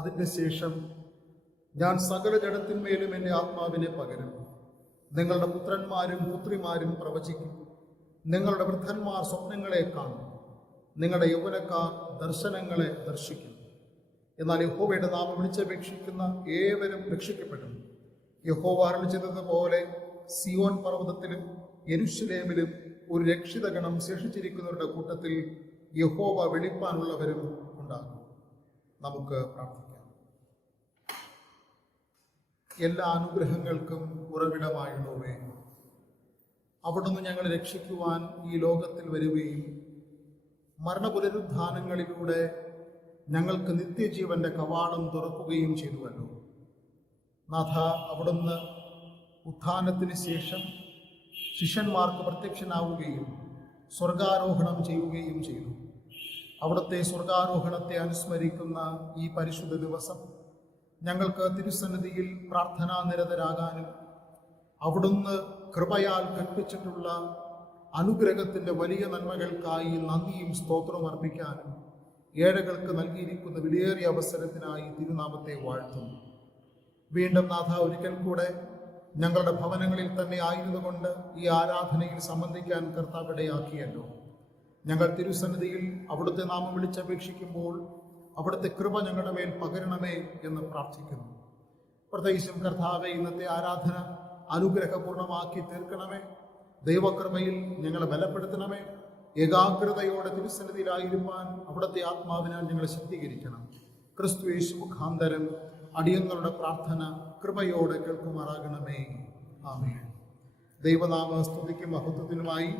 അതിൻ്റെ ശേഷം ഞാൻ സകല ജഡത്തിന്മേലും എൻ്റെ ആത്മാവിനെ പകരും. നിങ്ങളുടെ പുത്രന്മാരും പുത്രിമാരും പ്രവചിക്കും, നിങ്ങളുടെ വൃദ്ധന്മാർ സ്വപ്നങ്ങളെ കാണും, നിങ്ങളുടെ യൗവനക്കാർ ദർശനങ്ങളെ ദർശിക്കും. എന്നാൽ യഹോവയുടെ നാമം വിളിച്ചപേക്ഷിക്കുന്ന ഏവരും രക്ഷിക്കപ്പെടും. യഹോവ അരുളി ചെയ്തതുപോലെ സിയോൻ പർവ്വതത്തിലും യെരൂശലേമിലും ഒരു രക്ഷിതഗണം ശേഷിച്ചിരിക്കുന്നവരുടെ കൂട്ടത്തിൽ യഹോവ വെളിപ്പാനുള്ളവരും ഉണ്ടാകും. നമുക്ക് പ്രാർത്ഥിക്കാം. എല്ലാ അനുഗ്രഹങ്ങൾക്കും ഉറവിടമായുള്ളവേ, അവിടുന്ന് ഞങ്ങളെ രക്ഷിക്കുവാൻ ഈ ലോകത്തിൽ വരികയും മരണപുനരുദ്ധാനങ്ങളിലൂടെ ഞങ്ങൾക്ക് നിത്യജീവന്റെ കവാടം തുറക്കുകയും ചെയ്തുവല്ലോ. നാഥ, അവിടുന്ന് ഉത്ഥാനത്തിന് ശേഷം ശിഷ്യന്മാർക്ക് പ്രത്യക്ഷനാവുകയും സ്വർഗാരോഹണം ചെയ്യുകയും ചെയ്തു. അവിടുത്തെ സ്വർഗാരോഹണത്തെ അനുസ്മരിക്കുന്ന ഈ പരിശുദ്ധ ദിവസം ഞങ്ങൾക്ക് തിരുസന്നിധിയിൽ പ്രാർത്ഥനാനിരതരാകാനും അവിടുന്ന് കൃപയാൽ കൽപ്പിച്ചിട്ടുള്ള അനുഗ്രഹത്തിൻ്റെ വലിയ നന്മകൾക്കായി നന്ദിയും സ്തോത്രവും അർപ്പിക്കാനും ഏഴകൾക്ക് നൽകിയിരിക്കുന്ന വിലയേറിയ അവസരത്തിനായി തിരുനാമത്തെ വാഴ്ത്തുന്നു. വീണ്ടും നാഥ, ഒരിക്കൽ കൂടെ ഞങ്ങളുടെ ഭവനങ്ങളിൽ തന്നെ ആയിരുന്നുകൊണ്ട് ഈ ആരാധനയിൽ സംബന്ധിക്കാൻ കർത്താവിടയാക്കിയല്ലോ. ഞങ്ങൾ തിരുസന്നിധിയിൽ അവിടുത്തെ നാമം വിളിച്ചപേക്ഷിക്കുമ്പോൾ അവിടുത്തെ കൃപ ഞങ്ങളുടെ മേൽ പകരണമേ എന്ന് പ്രാർത്ഥിക്കുന്നു. പ്രത്യേകിച്ചും കർത്താവെ, ഇന്നത്തെ ആരാധന അനുഗ്രഹപൂർണമാക്കി തീർക്കണമേ. ദൈവകൃപയിൽ ഞങ്ങളെ ബലപ്പെടുത്തണമേ. ഏകാഗ്രതയോടെ തിരുസന്നിധിയിലായിരുപ്പാൻ അവിടുത്തെ ആത്മാവിനാൽ ഞങ്ങളെ ശക്തീകരിക്കണം. ക്രിസ്തു യേശു മുഖാന്തരം അടിയങ്ങളുടെ പ്രാർത്ഥന കൃപയോടെ കേൾക്കുമാറാകണമേ. ആമേൻ. ദൈവനാമ സ്തുതിക്കും മഹത്വത്തിനുമായി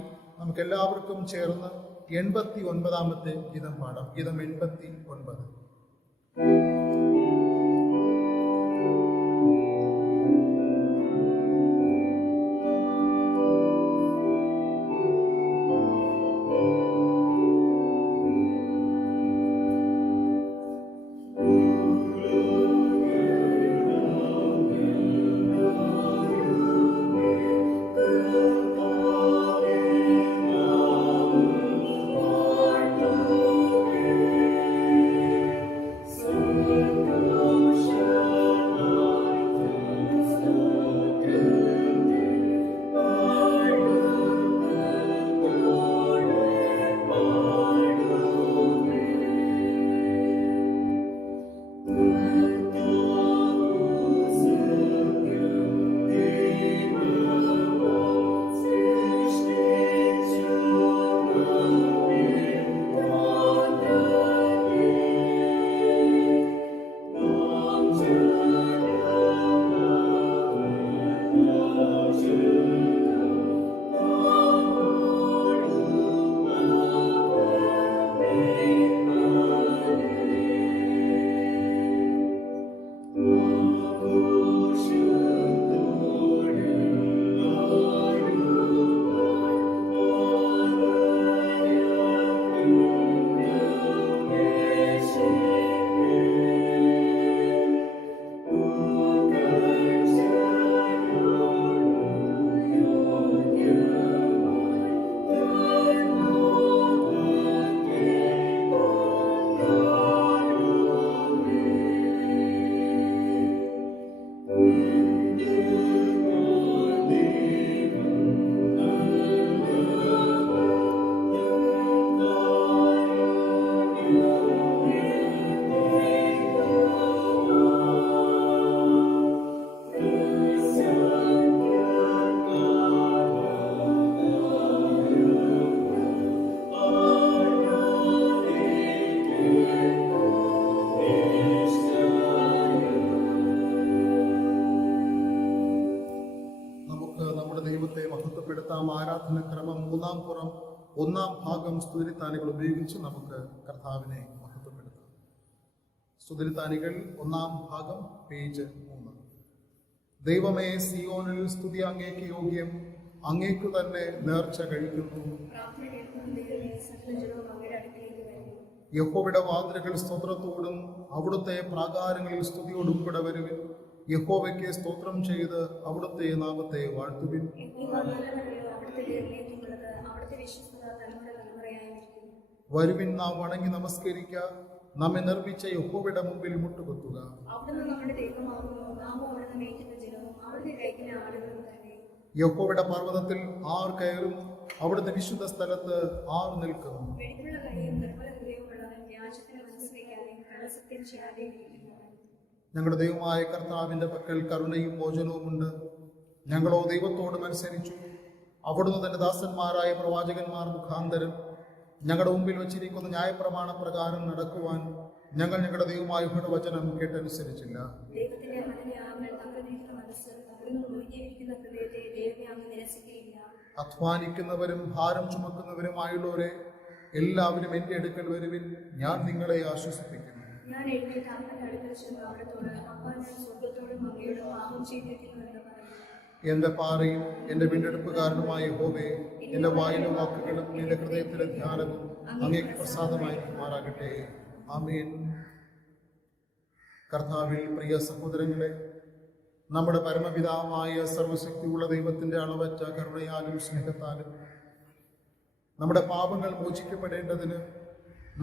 നമുക്കെല്ലാവർക്കും ചേർന്ന് 89 ഗീതം പാടാം. ഗീതം 89. ആരാധനക്രമം 3-ാം പുറം 1-ാം ഭാഗം സ്തുതിത്താനികൾ ഉപയോഗിച്ച് നമുക്ക് കർത്താവിനെ മഹത്വപ്പെടുത്താം. സ്തുതിത്താനികൾ 1-ാം ഭാഗം, പേജ് 3. ദൈവമേ, സിയോനിൽ സ്തുതി അങ്ങേക്ക് യോഗ്യം, അങ്ങേക്കു തന്നെ നേർച്ച കഴിക്കുന്നു. യഹോവയുടെ വാതിലുകൾ സ്തോത്രത്തോടും അവിടുത്തെ പ്രാകാരങ്ങളിൽ സ്തുതിയോടും കൂടെ വരുവിൻ. യഹോവയ്ക്ക് സ്തോത്രം ചെയ്ത് അവിടുത്തെ നാമത്തെ വാഴ്ത്തുവിൻ. വരുവിൻ, നാം വണങ്ങി നമസ്കരിക്ക. നമ്മെ നിർമ്മിച്ച യഹോവയുടെ മുമ്പിൽ മുട്ടുകുത്തുക. അവിടുന്ന് നമ്മുടെ ദൈവമാകുന്നു, നാമോ അവിടുന്ന് മേയ്ക്കുന്ന ജനവും അവിടുത്തെ കൈക്കിലെ ആളുകളും തന്നെ. യഹോവയുടെ പർവ്വതത്തിൽ ആർ കയറും? അവിടുത്തെ വിശുദ്ധ സ്ഥലത്ത് ആർ നിൽക്കും? വെടിപ്പുള്ള കൈയും നിർമ്മല ഹൃദയവുമുള്ളവൻ, വ്യാജത്തിന് മനസ്സുവയ്ക്കാതെയും കള്ളസത്യം ചെയ്യാതെയും ഇരിക്കുന്നവൻ. ഞങ്ങളുടെ ദൈവമായ കർത്താവിന്റെ പക്കൽ കരുണയും മോചനവുമുണ്ട്. ഞങ്ങളോ ദൈവത്തോട് മത്സരിച്ചു. അവിടുന്ന് തന്റെ ദാസന്മാരായ പ്രവാചകന്മാർ മുഖാന്തരം ഞങ്ങളുടെ മുമ്പിൽ വച്ചിരിക്കുന്ന ന്യായപ്രമാണ പ്രകാരം നടക്കുവാൻ ഞങ്ങൾ ഞങ്ങളുടെ ദൈവമായ യഹോവയുടെ വചനം കേട്ടനുസരിച്ചില്ല. ദൈവത്തിന്റെ ഹനനയാഗങ്ങൾ തങ്ങളുടെ മനസ്സ്, അവിടുന്ന് ഒഴുകിയിരിക്കുന്ന ഹൃദയത്തെ ദൈവമേ അങ്ങ് നിരസിക്കുകയില്ല. അധ്വാനിക്കുന്നവരും ഭാരം ചുമക്കുന്നവരുമായുള്ളവരെ എല്ലാവരും എന്റെ അടുക്കൽ വരുവിൻ, ഞാൻ നിങ്ങളെ ആശ്വസിപ്പിക്കുന്നു. ഞാൻ എഴുന്നേറ്റ് അമ്മയുടെ അടുക്കൽ ചെന്ന് അവിടത്തോട്, അമ്മ ഞാൻ സ്വർഗ്ഗത്തോടും അങ്ങയോടും പാപം ചെയ്തിരിക്കുന്നു എന്ന് പറഞ്ഞു. എന്റെ പാറയും എന്റെ വീണ്ടെടുപ്പുകാരനുമായ യഹോവേ, എന്റെ വായിലെ വാക്കുകളും എന്റെ ഹൃദയത്തിലെ ധ്യാനവും അങ്ങേക്ക് പ്രസാദമായിരിക്കുമാറാകട്ടെ. ആമേൻ. കർത്താവിൽ പ്രിയ സഹോദരങ്ങളെ, നമ്മുടെ പരമപിതാവായ സർവശക്തിയുള്ള ദൈവത്തിന്റെ അളവറ്റ കരുണയാലും സ്നേഹത്താലും നമ്മുടെ പാപങ്ങൾ മോചിക്കപ്പെടേണ്ടതിന്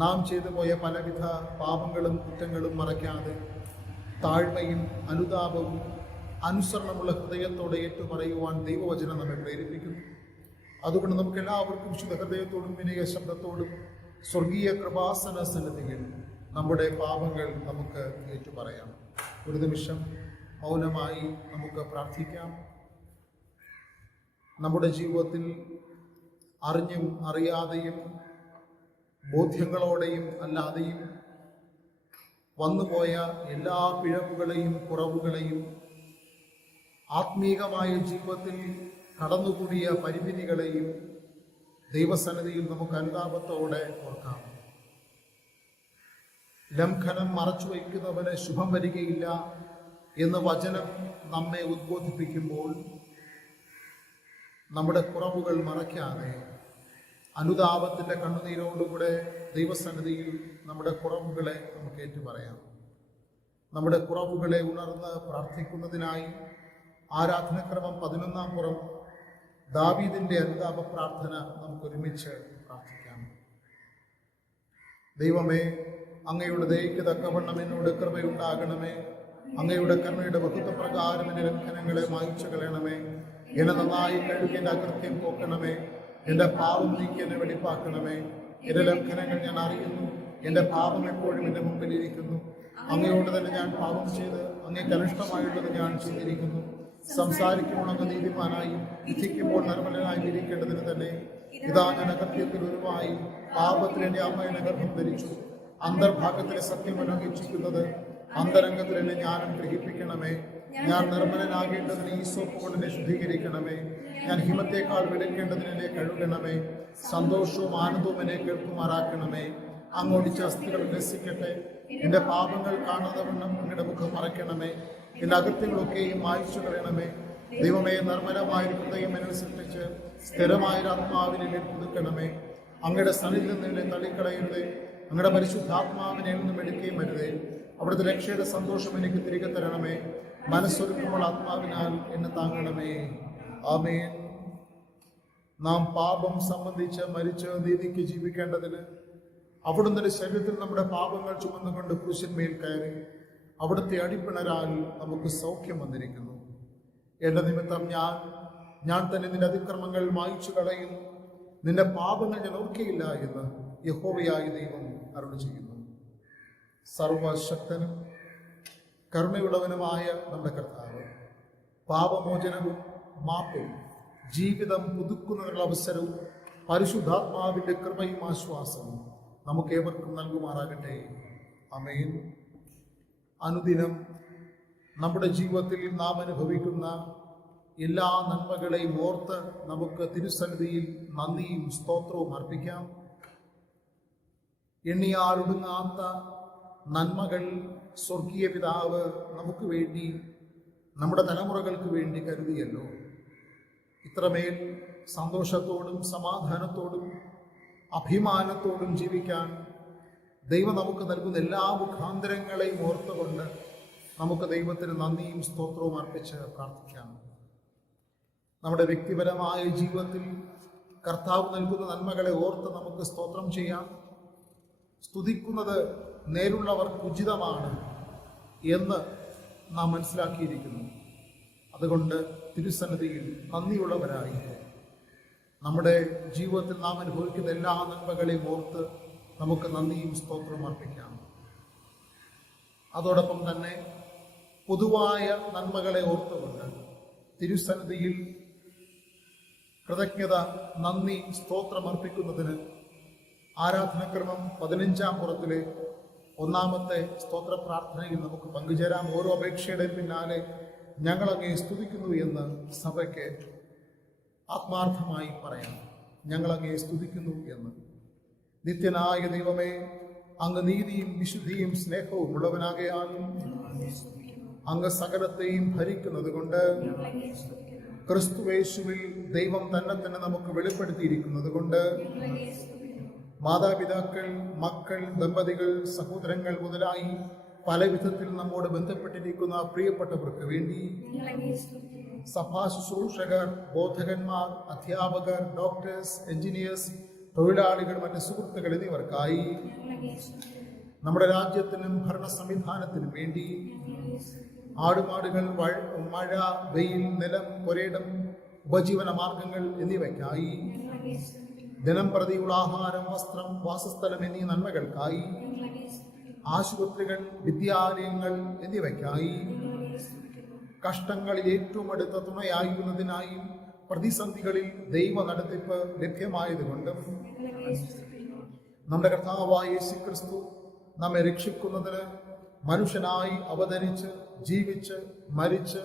നാം ചെയ്തു പോയ പലവിധ പാപങ്ങളും കുറ്റങ്ങളും മറയ്ക്കാതെ താഴ്മയും അനുതാപവും അനുസരണമുള്ള ഹൃദയത്തോടെ ഏറ്റുപറയുവാൻ ദൈവവചനം നമ്മെ പ്രേരിപ്പിക്കുന്നു. അതുകൊണ്ട് നമുക്ക് എല്ലാവർക്കും വിശുദ്ധ ഹൃദയത്തോടും വിനയ ശബ്ദത്തോടും സ്വർഗീയ കൃപാസന സന്നിധിയിൽ നമ്മുടെ പാപങ്ങൾ നമുക്ക് ഏറ്റുപറയാം. ഒരു നിമിഷം മൗനമായി നമുക്ക് പ്രാർത്ഥിക്കാം. നമ്മുടെ ജീവിതത്തിൽ അറിഞ്ഞും അറിയാതെയും ബോധ്യങ്ങളോടെയും അല്ലാതെയും വന്നുപോയ എല്ലാ പിഴവുകളെയും കുറവുകളെയും ആത്മീകമായ ജീവിതത്തിൽ കടന്നുകൂടിയ പരിമിതികളെയും ദൈവസന്നിധിയിൽ നമുക്ക് അനുതാപത്തോടെ ഓർക്കാം. ലംഘനം മറച്ചു വയ്ക്കുന്നവന് ശുഭം വരികയില്ല എന്ന് വചനം നമ്മെ ഉദ്ബോധിപ്പിക്കുമ്പോൾ നമ്മുടെ കുറവുകൾ മറയ്ക്കാതെ അനുതാപത്തിൻ്റെ കണ്ണുനീരോടുകൂടെ ദൈവസന്നിധിയിൽ നമ്മുടെ കുറവുകളെ നമുക്ക് ഏറ്റുപറയാം. നമ്മുടെ കുറവുകളെ ഉണർന്ന് പ്രാർത്ഥിക്കുന്നതിനായി ആരാധനക്രമം 11-ാം പുറം ദാവീദിന്റെ അനുതാപ പ്രാർത്ഥന നമുക്കൊരുമിച്ച് പ്രാർത്ഥിക്കാം. ദൈവമേ, അങ്ങയുടെ ദയയ്ക്ക് തക്കവണ്ണം എന്നോട് കൃപയുണ്ടാകണമേ. അങ്ങയുടെ കരുണയുടെ ബഹുത്വപ്രകാരം എന്റെ ലംഘനങ്ങളെ മായ്ച്ചു കളയണമേ. എന്നെ നന്നായി കഴുകി എന്റെ അകൃത്യം പോക്കണമേ. എന്റെ പാപം നീക്കി എന്നെ വെളിപ്പാക്കണമേ. എന്റെ ലംഘനങ്ങൾ ഞാൻ അറിയുന്നു. എന്റെ പാപം എപ്പോഴും എന്റെ മുമ്പിൽ ഇരിക്കുന്നു. അങ്ങയോട് തന്നെ ഞാൻ പാപം ചെയ്ത് അങ്ങേക്ക് അനിഷ്ടമായുള്ളത് ഞാൻ ചെയ്തിരിക്കുന്നു. സംസാരിക്കുമ്പോൾ അങ്ങ് നീതിമാനായും വിധിക്കുമ്പോൾ നിർമ്മലനായും ഇരിക്കേണ്ടതിന് തന്നെ ഇതാ ഞാൻ അകൃത്യത്തിൽ ഉരുവായി പാപത്തിൽ എന്റെ അമ്മ എന്നെ ഗർഭം ധരിച്ചു. അന്തർഭാഗത്തിലെ സത്യം അനുഭവിച്ചിരിക്കുന്നത് അന്തരംഗത്തിൽ എന്നെ ജ്ഞാനം ഗ്രഹിപ്പിക്കണമേ. ഞാൻ നിർമ്മലനാകേണ്ടതിന് ഈ സോപ്പ് കൊണ്ട് എന്നെ ശുദ്ധീകരിക്കണമേ. ഞാൻ ഹിമത്തേക്കാൾ വെളുക്കേണ്ടതിന് എന്നെ കഴുകണമേ. സന്തോഷവും ആനന്ദവും എന്നെ കേൾക്കുമാറാക്കണമേ. അങ്ങോടിച്ച അസ്ഥികൾ ഉല്ലസിക്കട്ടെ. എന്റെ പാപങ്ങൾ കാണാതെ വണ്ണം അങ്ങയുടെ മുഖം മറയ്ക്കണമേ. എന്റെ അകത്യങ്ങളൊക്കെയും മായ്ച്ചു കളയണമേ. ദൈവമേ, നിർമ്മലമായ ഹൃദയം എന്നെ സൃഷ്ടിച്ച് സ്ഥിരമായൊരു ആത്മാവിനെ പുതുക്കണമേ. അങ്ങയുടെ സന്നിധിയിൽ നിന്ന് എന്നെ തള്ളിക്കളയരുതേ. അങ്ങയുടെ പരിശുദ്ധാത്മാവിനെ നിന്നും എടുക്കുകയും വരുതേ. അവിടുത്തെ രക്ഷയുടെ സന്തോഷം എനിക്ക് തിരികെ തരണമേ. മനസ്സൊരുക്കുമ്പോൾ ആത്മാവിനാൽ എന്നെ താങ്ങണമേ. ആമേൻ. നാം പാപം സംബന്ധിച്ച് മരിച്ച് നീതിക്ക് ജീവിക്കേണ്ടതിന് അവിടുന്ന് ശരീരത്തിൽ നമ്മുടെ പാപങ്ങൾ ചുമന്നുകൊണ്ട് ക്രൂശന്മേൽ കയറി അവിടുത്തെ അടിപ്പിണരാൽ നമുക്ക് സൗഖ്യം വന്നിരിക്കുന്നു. എന്റെ നിമിത്തം ഞാൻ തന്നെ നിന്റെ അതിക്രമങ്ങൾ മായ്ച്ചു കളയും. നിന്റെ പാപങ്ങൾ ഞാൻ ഓർക്കയില്ല എന്ന് യഹോവയായ ദൈവം അരുളി ചെയ്യുന്നു. സർവശക്തനും കരുണയുള്ളവനുമായ നമ്മുടെ കർത്താവ് പാപമോചനവും മാപ്പും ജീവിതം പുതുക്കുന്നതിനുള്ള അവസരവും പരിശുദ്ധാത്മാവിന്റെ കൃപയും ആശ്വാസവും നമുക്ക് ഏവർക്കും നൽകുമാറാകട്ടെ. ആമേൻ. അനുദിനം നമ്മുടെ ജീവിതത്തിൽ നാം അനുഭവിക്കുന്ന എല്ലാ നന്മകളെയും ഓർത്ത് നമുക്ക് തിരുസന്നിധിയിൽ നന്ദിയും സ്തോത്രവും അർപ്പിക്കാം. എണ്ണിയാലൊടുങ്ങാത്ത നന്മകൾ സ്വർഗീയ പിതാവ് നമുക്ക് വേണ്ടി, നമ്മുടെ തലമുറകൾക്ക് വേണ്ടി കരുതിയല്ലോ. ഇത്രമേൽ സന്തോഷത്തോടും സമാധാനത്തോടും അഭിമാനത്തോടും ജീവിക്കാൻ ദൈവം നമുക്ക് നൽകുന്ന എല്ലാ മുഖാന്തരങ്ങളെയും ഓർത്തുകൊണ്ട് നമുക്ക് ദൈവത്തിന് നന്ദിയും സ്തോത്രവും അർപ്പിച്ച് പ്രാർത്ഥിക്കാം. നമ്മുടെ വ്യക്തിപരമായ ജീവിതത്തിൽ കർത്താവ് നൽകുന്ന നന്മകളെ ഓർത്ത് നമുക്ക് സ്തോത്രം ചെയ്യാം. സ്തുതിക്കുന്നത് നേരുള്ളവർക്ക് ഉചിതമാണ് എന്ന് നാം മനസ്സിലാക്കിയിരിക്കുന്നു. അതുകൊണ്ട് തിരുസന്നിധിയിൽ നന്ദിയുള്ളവരായി നമ്മുടെ ജീവിതത്തിൽ നാം അനുഭവിക്കുന്ന എല്ലാ നന്മകളെയും ഓർത്ത് നമുക്ക് നന്ദിയും സ്തോത്രവും അർപ്പിക്കാം. അതോടൊപ്പം തന്നെ പൊതുവായ നന്മകളെ ഓർത്തുകൊണ്ട് തിരുസന്നിധിയിൽ കൃതജ്ഞത, നന്ദി, സ്തോത്രം അർപ്പിക്കുന്നതിന് ആരാധനക്രമം 15-ാം പുറത്തിലെ 1-ാമത്തെ സ്തോത്ര പ്രാർത്ഥനയിൽ നമുക്ക് പങ്കുചേരാം. ഓരോ അപേക്ഷയുടെയും പിന്നാലെ ഞങ്ങളങ്ങേ സ്തുതിക്കുന്നു എന്ന് സഭയ്ക്ക് ആത്മാർത്ഥമായി പറയാം. ഞങ്ങളങ്ങേ സ്തുതിക്കുന്നു എന്ന്. നിത്യനായ ദൈവമേ, അങ്ങ് നീതിയും വിശുദ്ധിയും സ്നേഹവും ഉള്ളവനാകയാലും അങ്ങ് സകലത്തെയും ഭരിക്കുന്നത് കൊണ്ട് ക്രിസ്തുവേശുവിൽ ദൈവം തന്നെ നമുക്ക് വെളിപ്പെടുത്തിയിരിക്കുന്നത് കൊണ്ട് മാതാപിതാക്കൾ, മക്കൾ, ദമ്പതികൾ, സഹോദരങ്ങൾ മുതലായി പല വിധത്തിൽ നമ്മോട് ബന്ധപ്പെട്ടിരിക്കുന്ന പ്രിയപ്പെട്ടവർക്ക് വേണ്ടി, സഭാ ശുശ്രൂഷകർ, ബോധകന്മാർ, അധ്യാപകർ, ഡോക്ടേഴ്സ്, എഞ്ചിനീയേഴ്സ്, തൊഴിലാളികൾ, മറ്റ് സുഹൃത്തുക്കൾ എന്നിവർക്കായി, നമ്മുടെ രാജ്യത്തിനും ഭരണ സംവിധാനത്തിനും വേണ്ടി, ആടുമാടുകൾ, മഴ, വെയിൽ, നിലം, പുരയിടം, ഉപജീവന മാർഗങ്ങൾ എന്നിവയ്ക്കായി, ദിനം പ്രതിയുള്ള ആഹാരം, വസ്ത്രം, വാസസ്ഥലം എന്നീ നന്മകൾക്കായി, ആശുപത്രികൾ, വിദ്യാലയങ്ങൾ എന്നിവയ്ക്കായി, കഷ്ടങ്ങളിൽ ഏറ്റവും അടുത്ത തുണയായിരുന്നതിനായും പ്രതിസന്ധികളിൽ ദൈവ നടത്തിപ്പ് ലഭ്യമായതുകൊണ്ടും നമ്മുടെ കർത്താവായ യേശുക്രിസ്തു നമ്മെ രക്ഷിക്കുന്നതിന് മനുഷ്യനായി അവതരിച്ച്, ജീവിച്ച്, മരിച്ച്,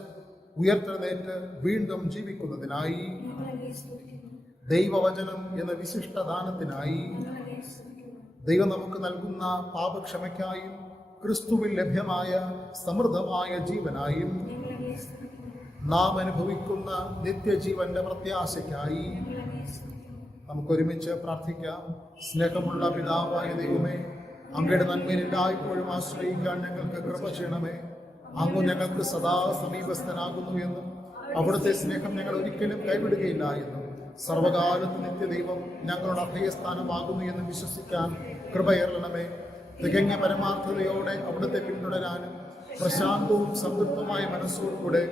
ഉയർത്തെഴുന്നേറ്റ് വീണ്ടും ജീവിക്കുന്നതിനായി, ദൈവവചനം എന്ന വിശിഷ്ടദാനത്തിനായി, ദൈവം നമുക്ക് നൽകുന്ന പാപക്ഷമയ്ക്കായും ക്രിസ്തുവിൽ ലഭ്യമായ സമൃദ്ധമായ ജീവനായും, നാം അനുഭവിക്കുന്ന നിത്യജീവന്റെ പ്രത്യാശയ്ക്കായി നമുക്കൊരുമിച്ച് പ്രാർത്ഥിക്കാം. സ്നേഹമുള്ള പിതാവായ ദൈവമേ, അങ്ങയുടെ നന്മയിൽ എല്ലായ്പ്പോഴും ആശ്രയിക്കാൻ ഞങ്ങൾക്ക് കൃപ ചെയ്യണമേ. അങ്ങ് ഞങ്ങൾക്ക് സദാ സമീപസ്ഥനാകുന്നു എന്നും അവിടുത്തെ സ്നേഹം ഞങ്ങൾ ഒരിക്കലും കൈവിടുകയില്ല എന്നും സർവകാലത്ത് നിത്യദൈവം ഞങ്ങളുടെ അഭയസ്ഥാനമാകുന്നു എന്ന് വിശ്വസിക്കാൻ കൃപയേറണമേ. തികഞ്ഞ പരമാർത്ഥതയോടെ അവിടുത്തെ പിന്തുടരാനും പ്രശാന്തവും സംതൃപ്തമായ മനസ്സോടുകൂടെ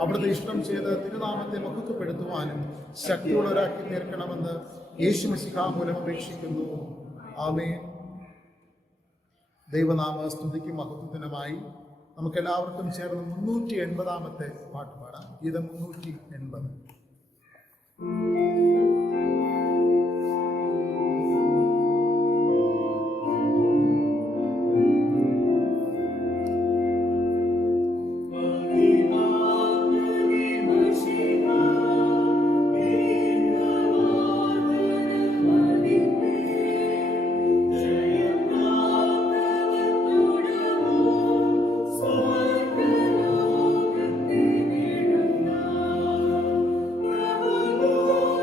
അവിടുത്തെ ഇഷ്ടം ചെയ്ത് തിരുനാമത്തെ മഹത്വപ്പെടുത്തുവാനും ശക്തിയുള്ളവരാക്കി തീർക്കണമെന്ന് യേശു മിശിഹാ മൂലം അപേക്ഷിക്കുന്നു. ആമേൻ. ദൈവനാമ സ്തുതിക്കും മഹത്വത്തിനുമായി നമുക്കെല്ലാവർക്കും ചേർന്ന് 380-ാമത്തെ പാട്ട് പാടാം. ഗീതം 380. Oh